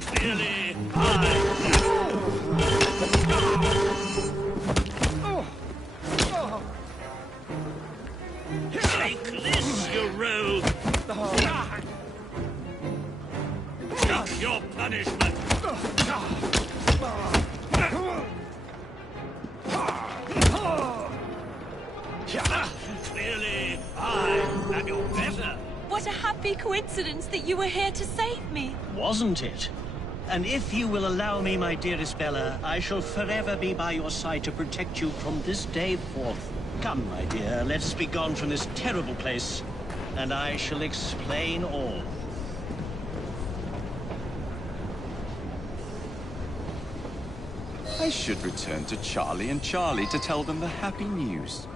Clearly, Take this, you rogue! Take your punishment! Clearly, I am your better! What a happy coincidence that you were here to save me. Wasn't it? And if you will allow me, my dearest Bella, I shall forever be by your side to protect you from this day forth. Come, my dear, let's be gone from this terrible place, and I shall explain all. I should return to Charlie and Charlie to tell them the happy news.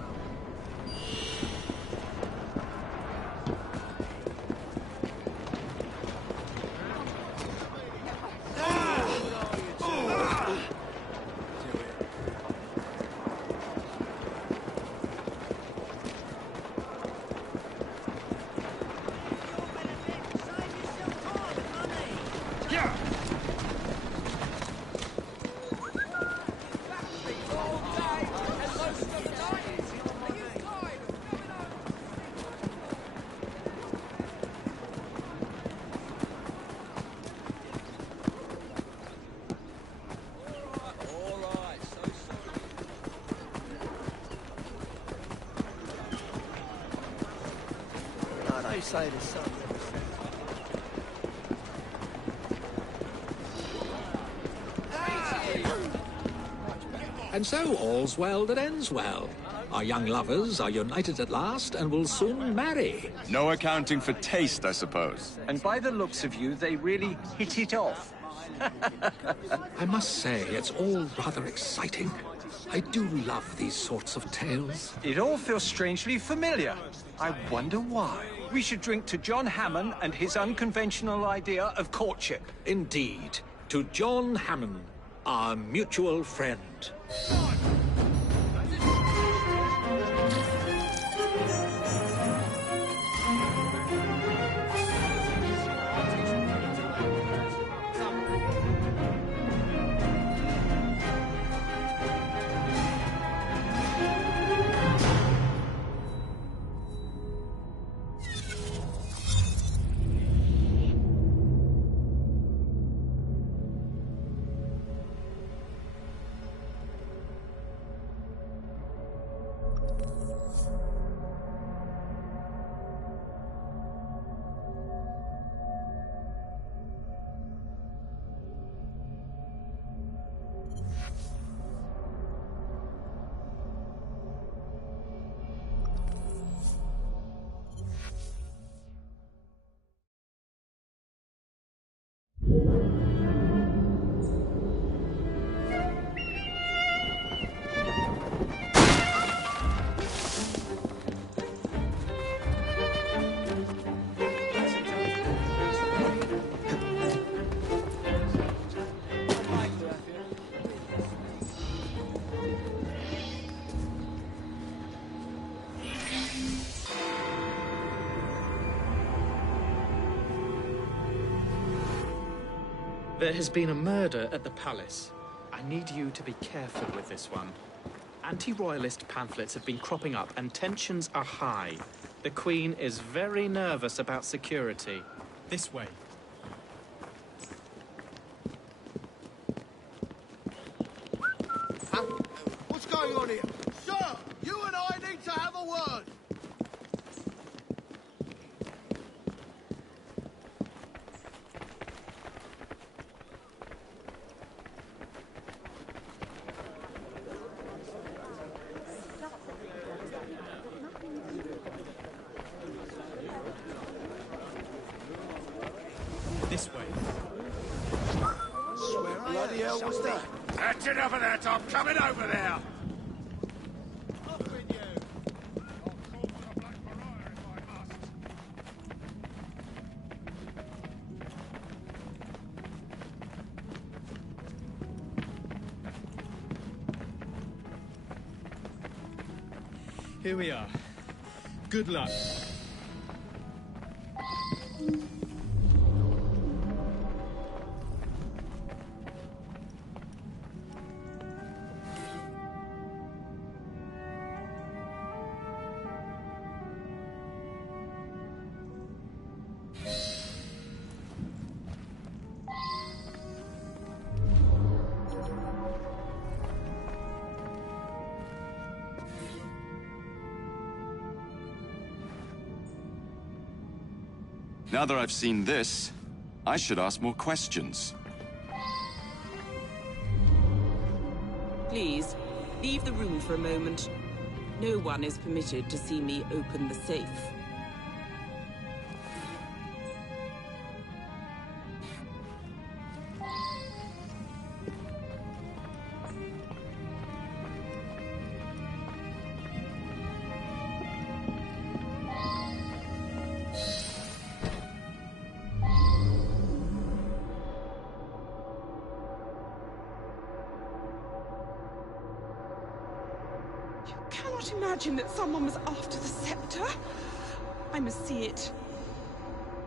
They say the sun And so all's well that ends well. Our young lovers are united at last and will soon marry. No accounting for taste, I suppose. And by the looks of you, they really hit it off. I must say, it's all rather exciting. I do love these sorts of tales. It all feels strangely familiar. I wonder why. We should drink to John Hammond and his unconventional idea of courtship. Indeed. To John Hammond, our mutual friend. There has been a murder at the palace. I need you to be careful with this one. Anti-royalist pamphlets have been cropping up and tensions are high. The Queen is very nervous about security. This way. What's going on here? Sir, you and I need to have a word. This way. Swear bloody hell was that? That's enough of that. I'm coming over there. Here we are. Good luck. Now that I've seen this, I should ask more questions. Please, leave the room for a moment. No one is permitted to see me open the safe. cannot imagine that someone was after the scepter. I must see it.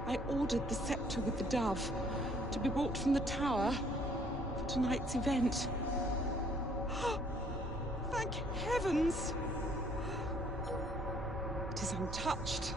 I ordered the scepter with the dove to be brought from the tower for tonight's event. Thank heavens! It is untouched.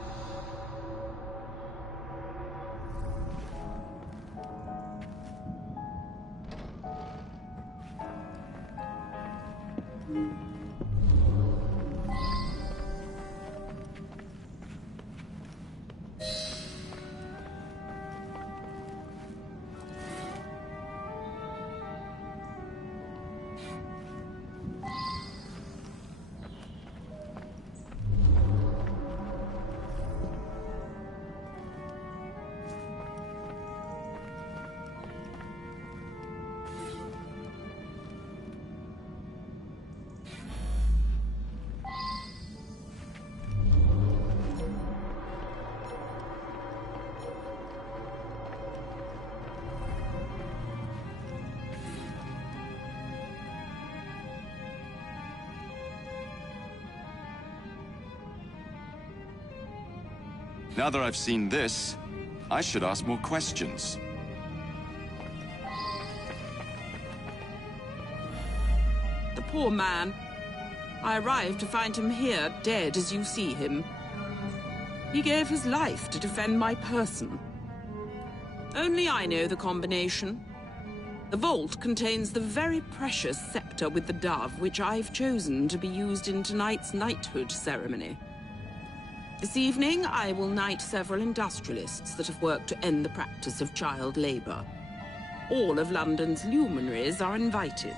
Now that I've seen this, I should ask more questions. The poor man. I arrived to find him here, dead as you see him. He gave his life to defend my person. Only I know the combination. The vault contains the very precious scepter with the dove, which I've chosen to be used in tonight's knighthood ceremony. This evening, I will knight several industrialists that have worked to end the practice of child labor. All of London's luminaries are invited.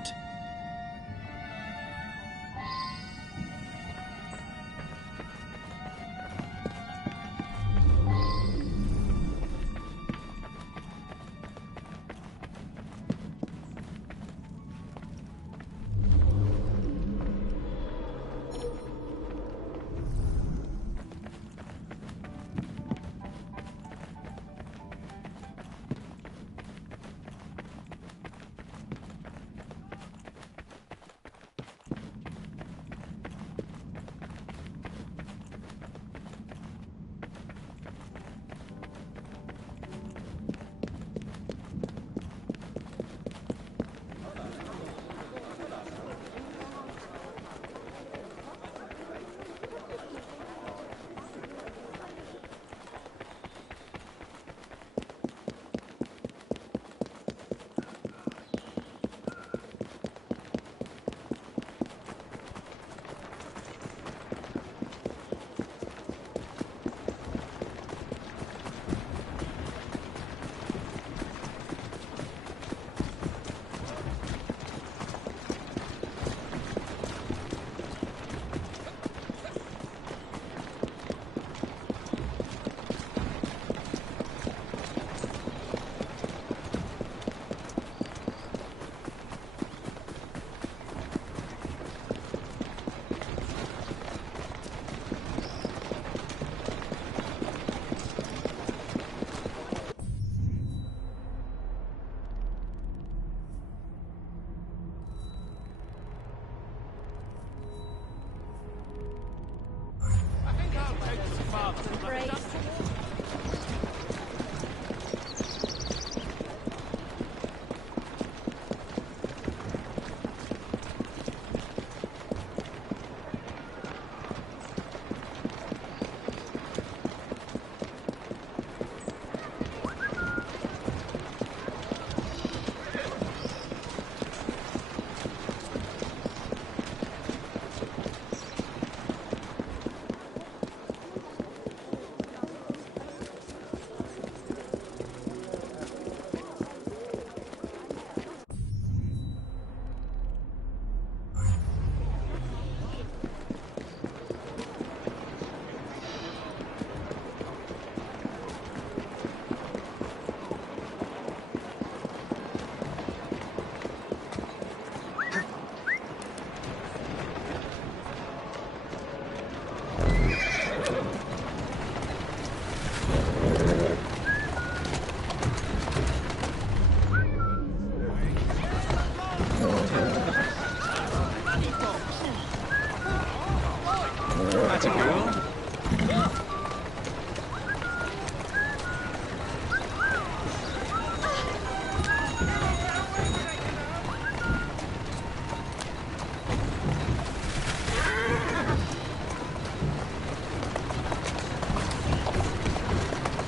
That's a girl.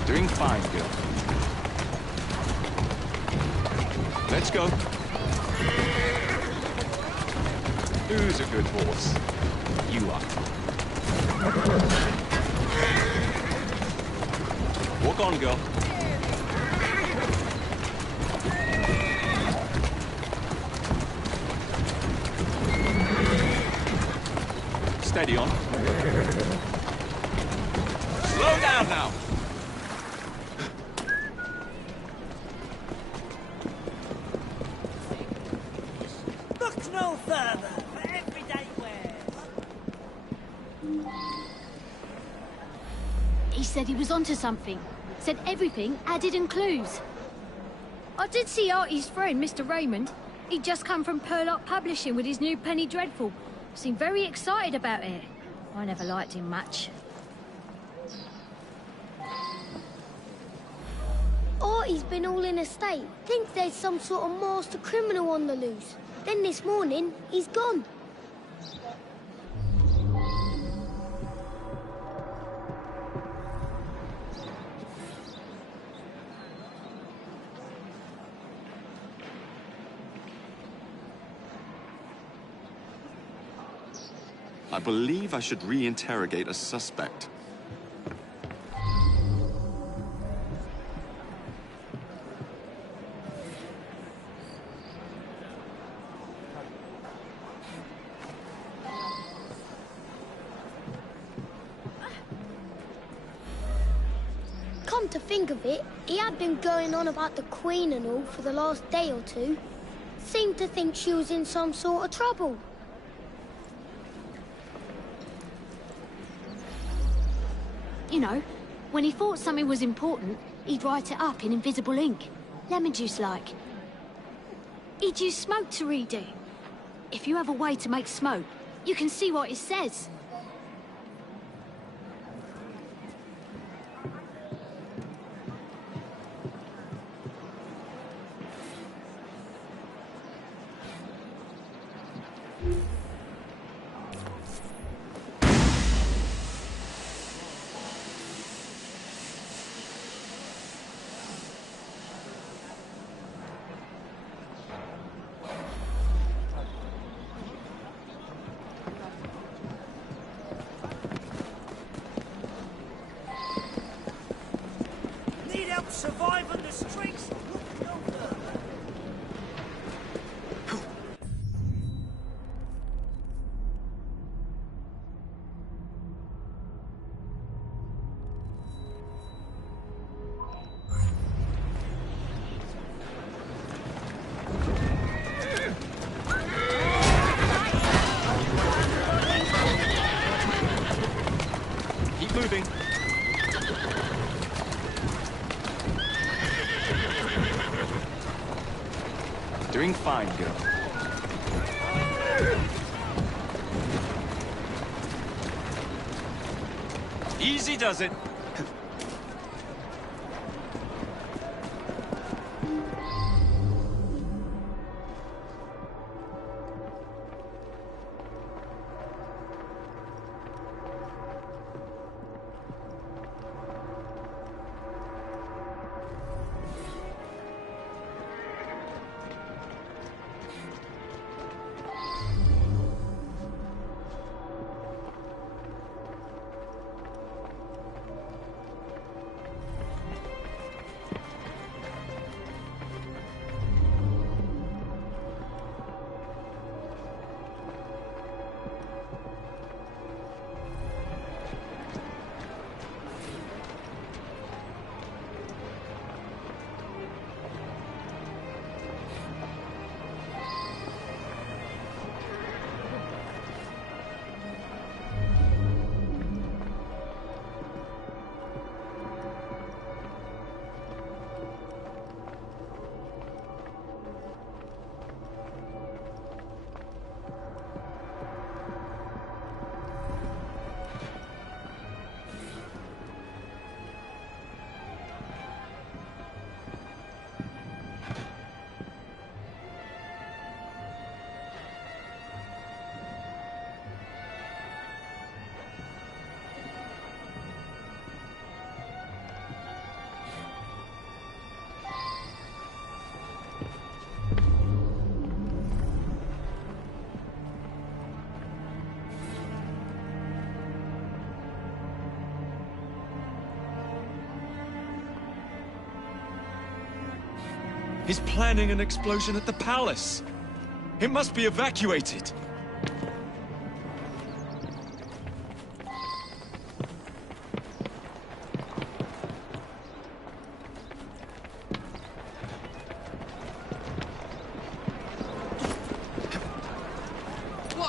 Doing fine, girl. Let's go. Who's a good horse? You are. Walk on, girl. Steady on. Slow down now. Look no further for everyday wares. He said he was onto something. Said everything added in clues. I did see Artie's friend, Mr. Raymond. He'd just come from Purlock Publishing with his new Penny Dreadful. Seemed very excited about it. I never liked him much. Artie's been all in a state. Thinks there's some sort of master criminal on the loose. Then this morning, he's gone. I believe I should re-interrogate a suspect. Come to think of it, he had been going on about the Queen and all for the last day or two. Seemed to think she was in some sort of trouble. You know, when he thought something was important, he'd write it up in invisible ink. Lemon juice like. He'd use smoke to read it. If you have a way to make smoke, you can see what it says. Surviving the streets. Keep moving. Doing fine, girl. Easy does it. He's planning an explosion at the palace. It must be evacuated.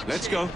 Let's go.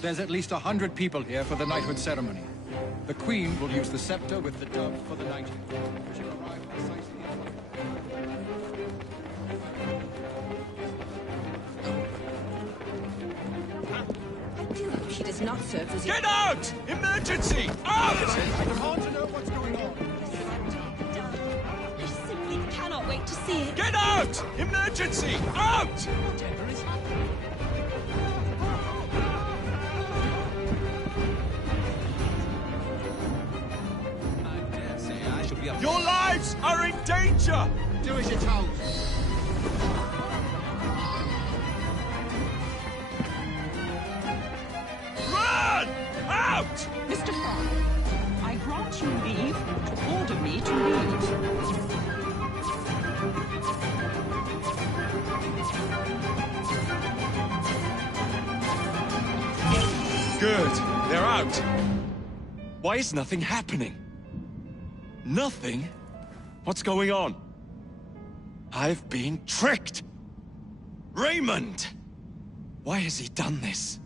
There's at least 100 people here for the knighthood ceremony. The Queen will use the scepter with the dove for the knighthood. She'll arrive precisely I do hope she does not serve as your... Get out! Emergency! Out! I want to know what's going on. I simply cannot wait to see it. Get out! Emergency! Out! Whatever is happening? Your lives are in danger! Do as you're told. Run! Out! Mr. Fry, I grant you leave to order me to leave. Good. They're out. Why is nothing happening? Nothing? What's going on? I've been tricked! Raymond! Why has he done this?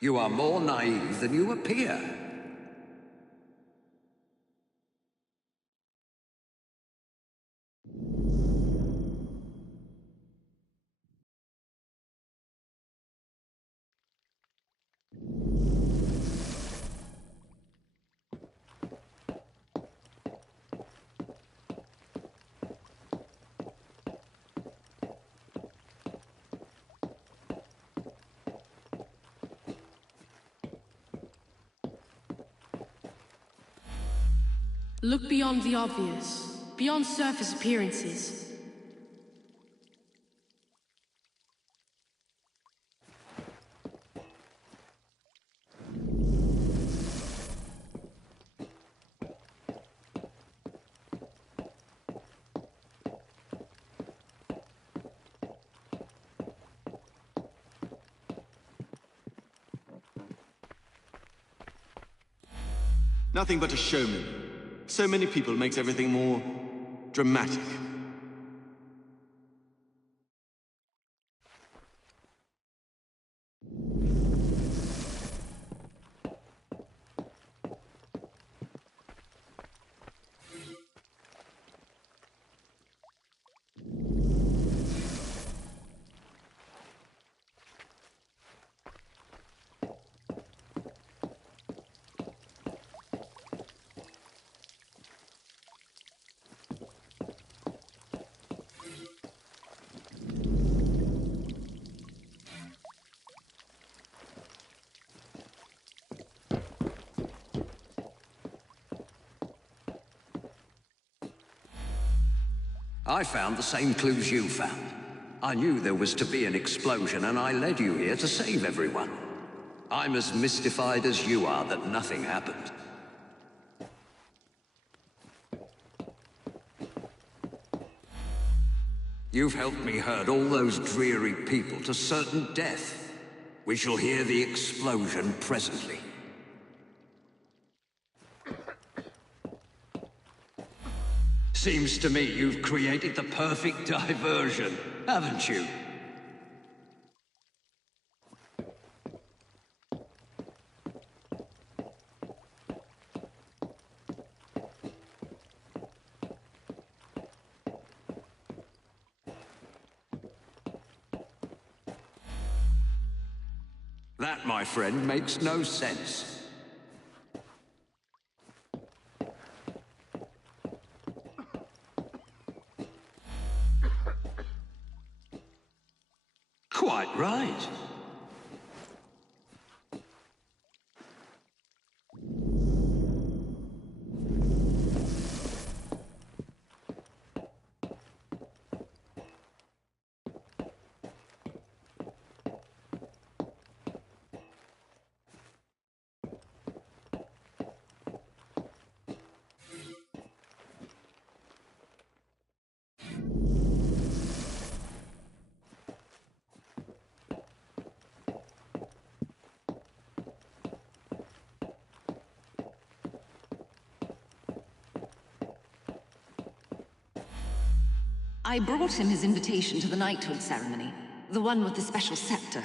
You are more naive than you appear. Look beyond the obvious, beyond surface appearances. Nothing but a showman. So many people makes everything more dramatic. I found the same clues you found. I knew there was to be an explosion, and I led you here to save everyone. I'm as mystified as you are that nothing happened. You've helped me herd all those dreary people to certain death. We shall hear the explosion presently. Seems to me you've created the perfect diversion, haven't you? That, my friend, makes no sense. Quite right. I brought him his invitation to the knighthood ceremony. The one with the special scepter.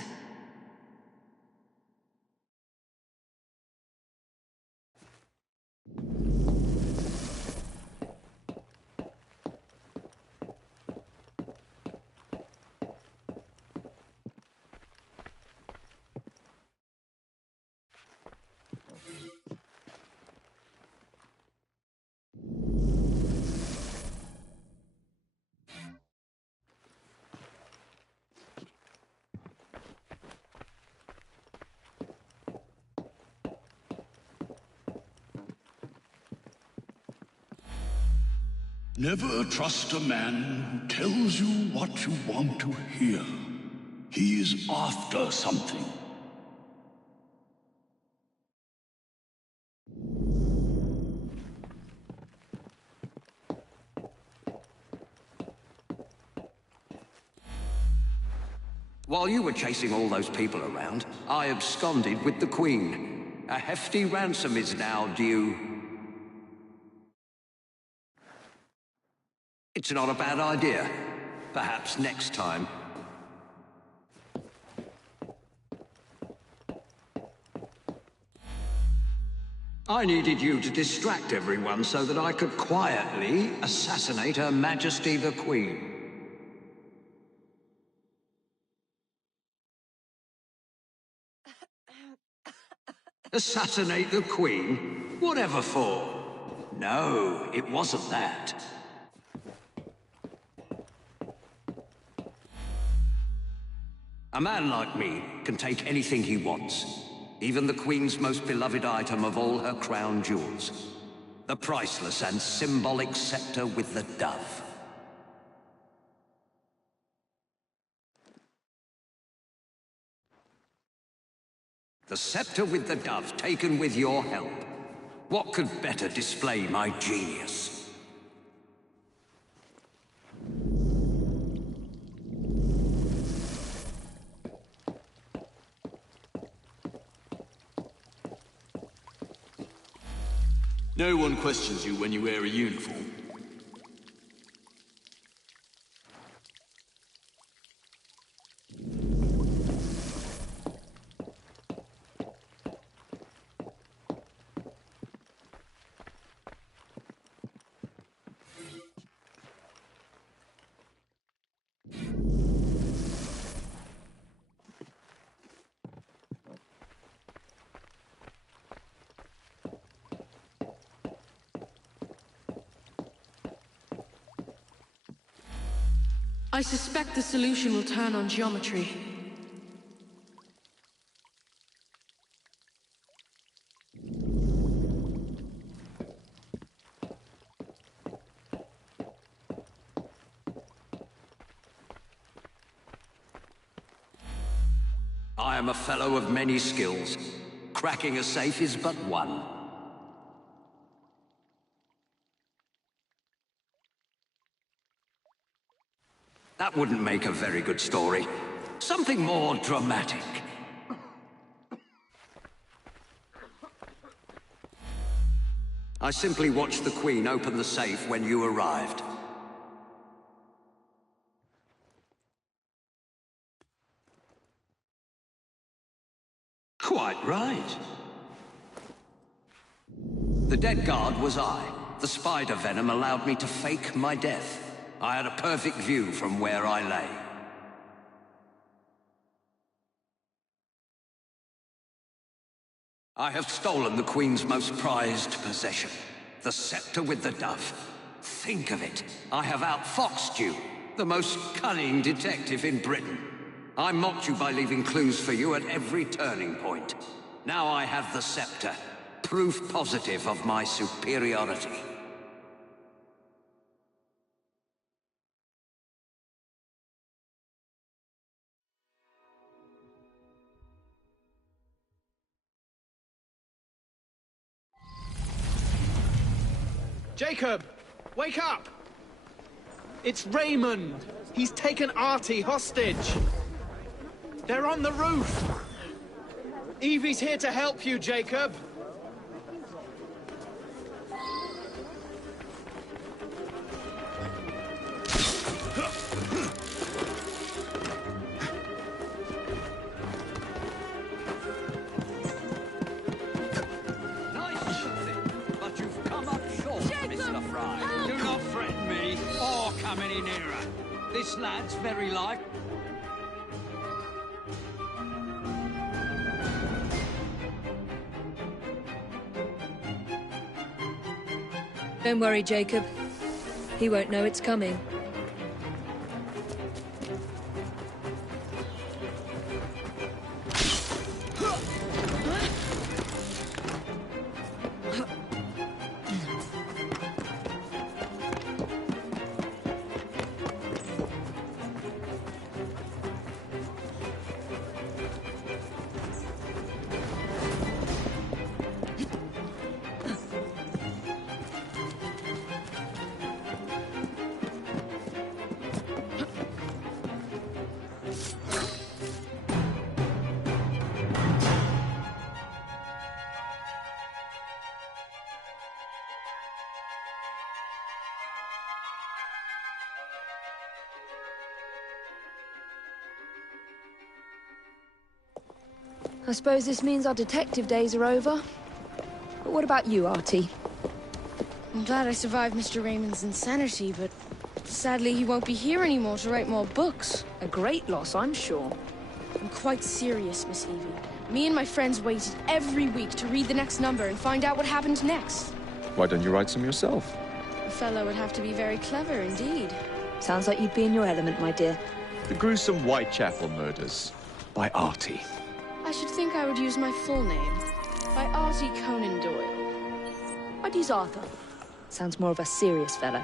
Never trust a man who tells you what you want to hear. He is after something. While you were chasing all those people around, I absconded with the Queen. A hefty ransom is now due. It's not a bad idea. Perhaps next time. I needed you to distract everyone so that I could quietly assassinate Her Majesty the Queen. Assassinate the Queen? Whatever for? No, it wasn't that. A man like me can take anything he wants. Even the Queen's most beloved item of all her crown jewels. The priceless and symbolic scepter with the dove. The scepter with the dove, taken with your help. What could better display my genius? No one questions you when you wear a uniform. I suspect the solution will turn on geometry. I am a fellow of many skills. Cracking a safe is but one. That wouldn't make a very good story. Something more dramatic. I simply watched the Queen open the safe when you arrived. Quite right. The dead guard was I. The spider venom allowed me to fake my death. I had a perfect view from where I lay. I have stolen the Queen's most prized possession, the scepter with the dove. Think of it. I have outfoxed you, the most cunning detective in Britain. I mocked you by leaving clues for you at every turning point. Now I have the scepter, proof positive of my superiority. Jacob! Wake up! It's Raymond! He's taken Artie hostage! They're on the roof! Evie's here to help you, Jacob! come any nearer. This lad's very like... Don't worry, Jacob. He won't know it's coming. I suppose this means our detective days are over. But what about you, Artie? I'm glad I survived Mr. Raymond's insanity, but sadly he won't be here anymore to write more books. A great loss, I'm sure. I'm quite serious, Miss Evie. Me and my friends waited every week to read the next number and find out what happened next. Why don't you write some yourself? A fellow would have to be very clever indeed. Sounds like you'd be in your element, my dear. The gruesome Whitechapel murders by Artie. I should think I would use my full name. By Artie Conan Doyle. I'd use Arthur. Sounds more of a serious fellow.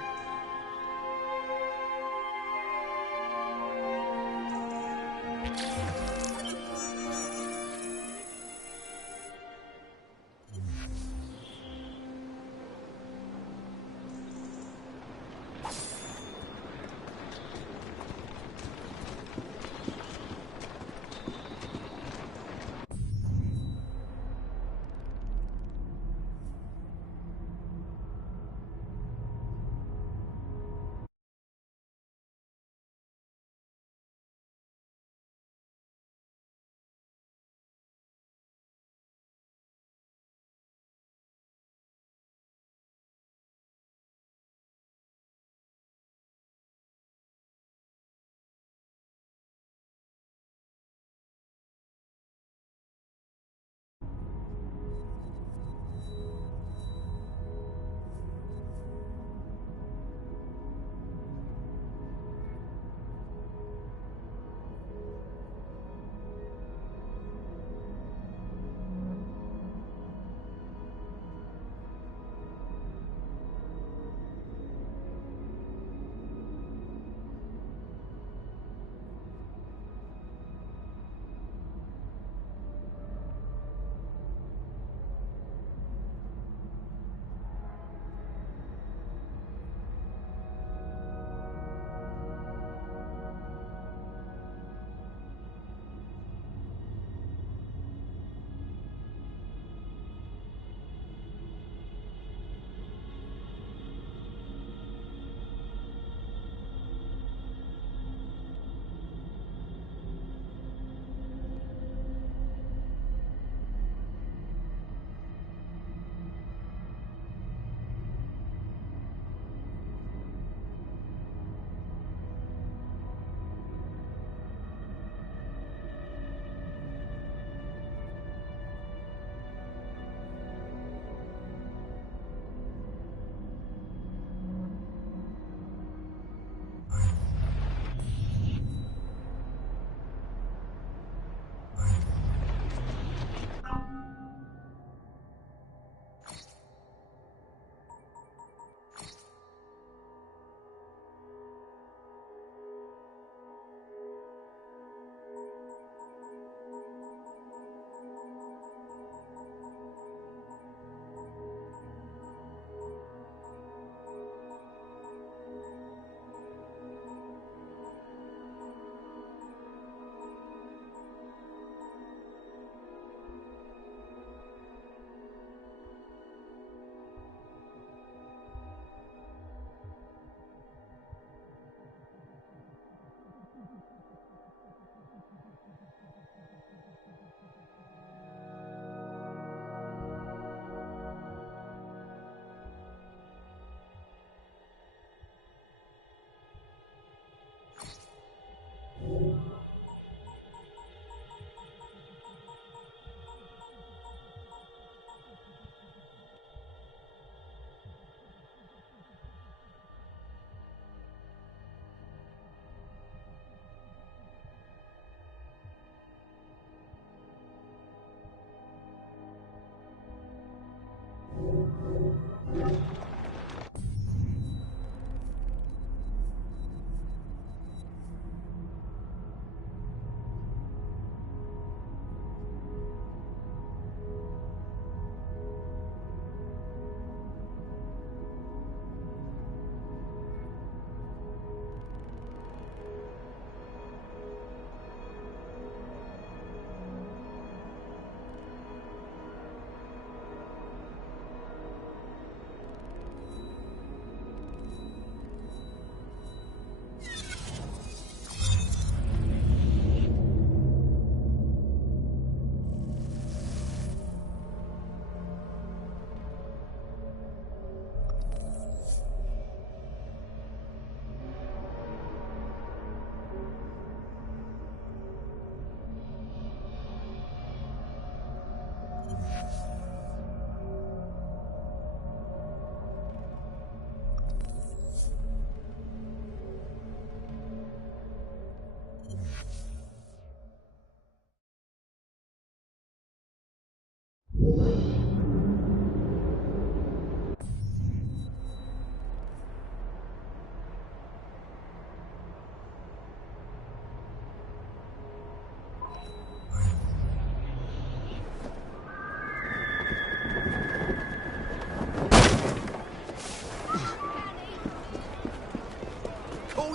Call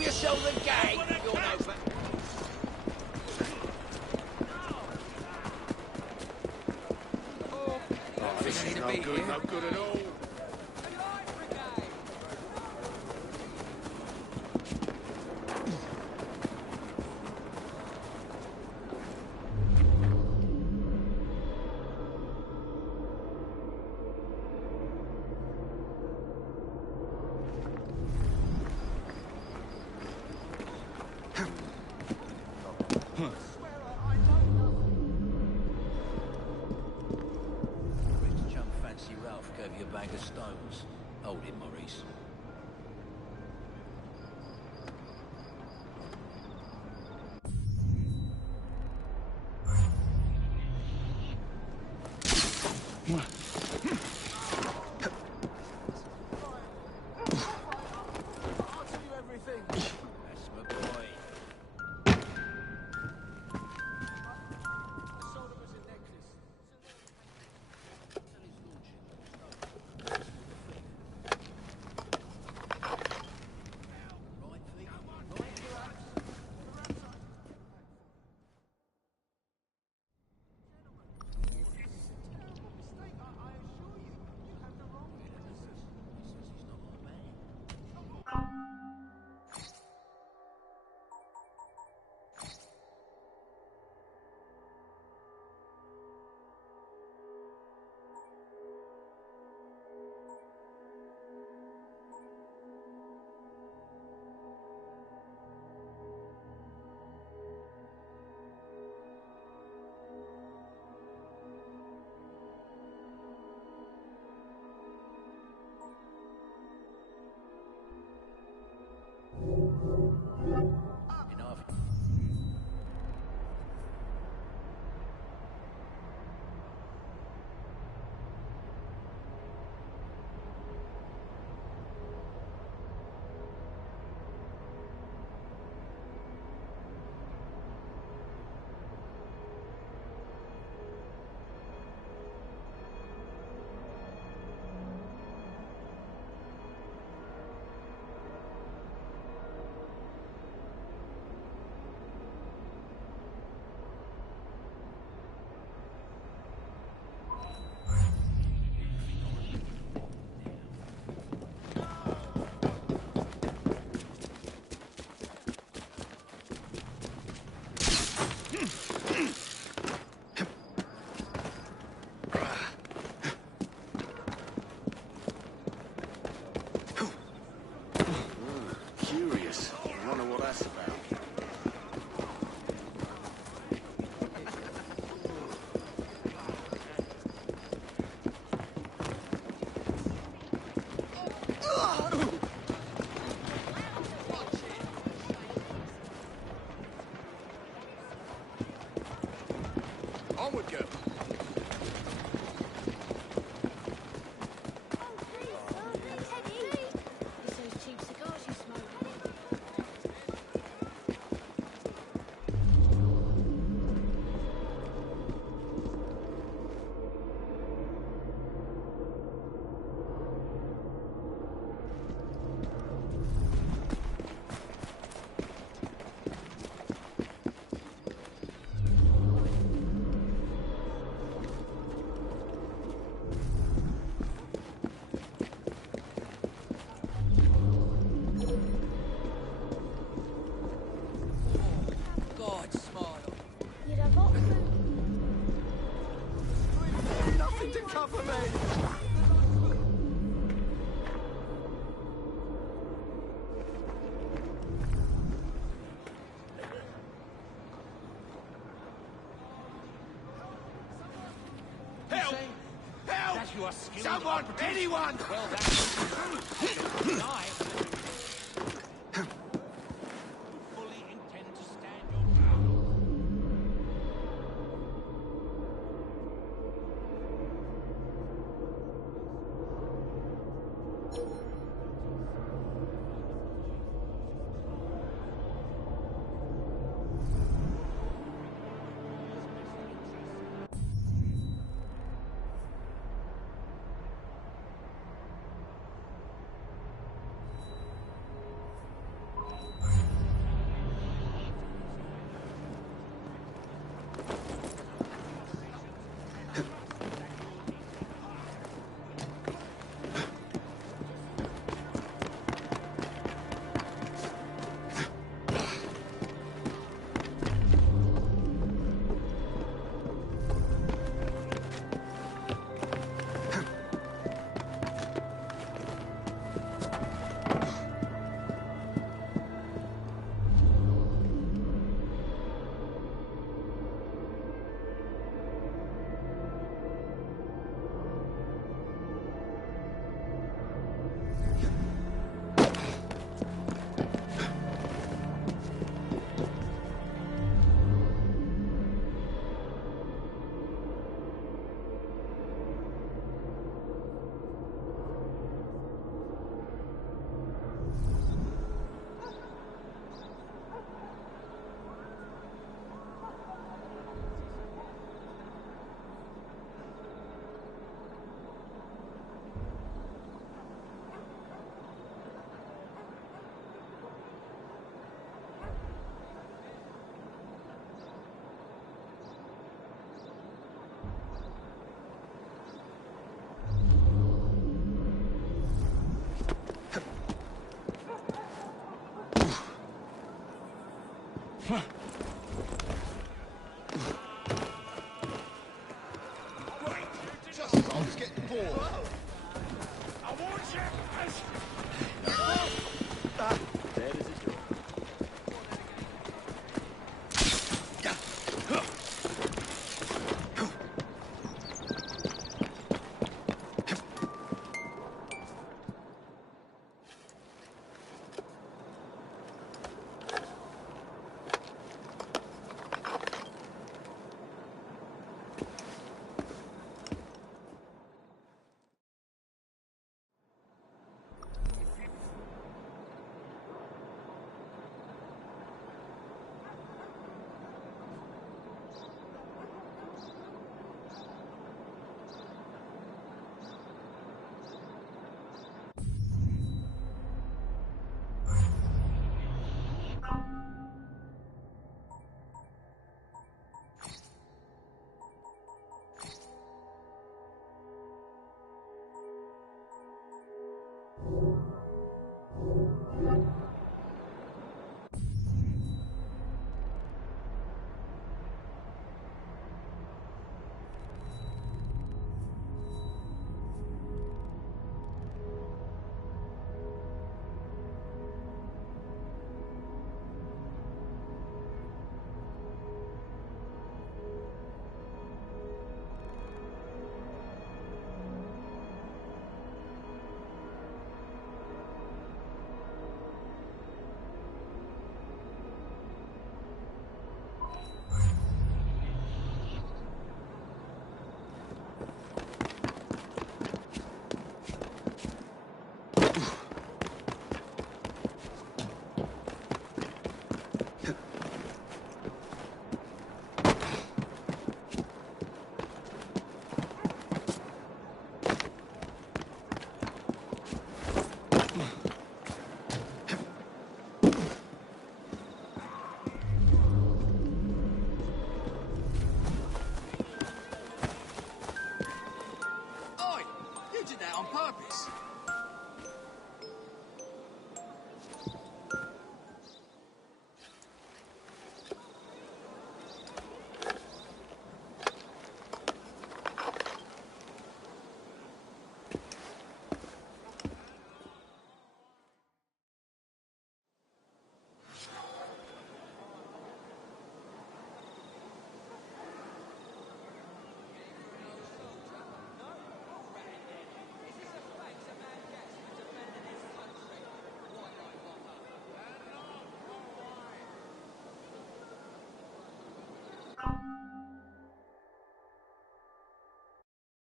yourself the gang. You're no this is no good, no good at all. Hold it, Maurice. Curious. I wonder what that's about. Onward, girl. Cover me! Help! Help! Someone! Anyone! Well, that's...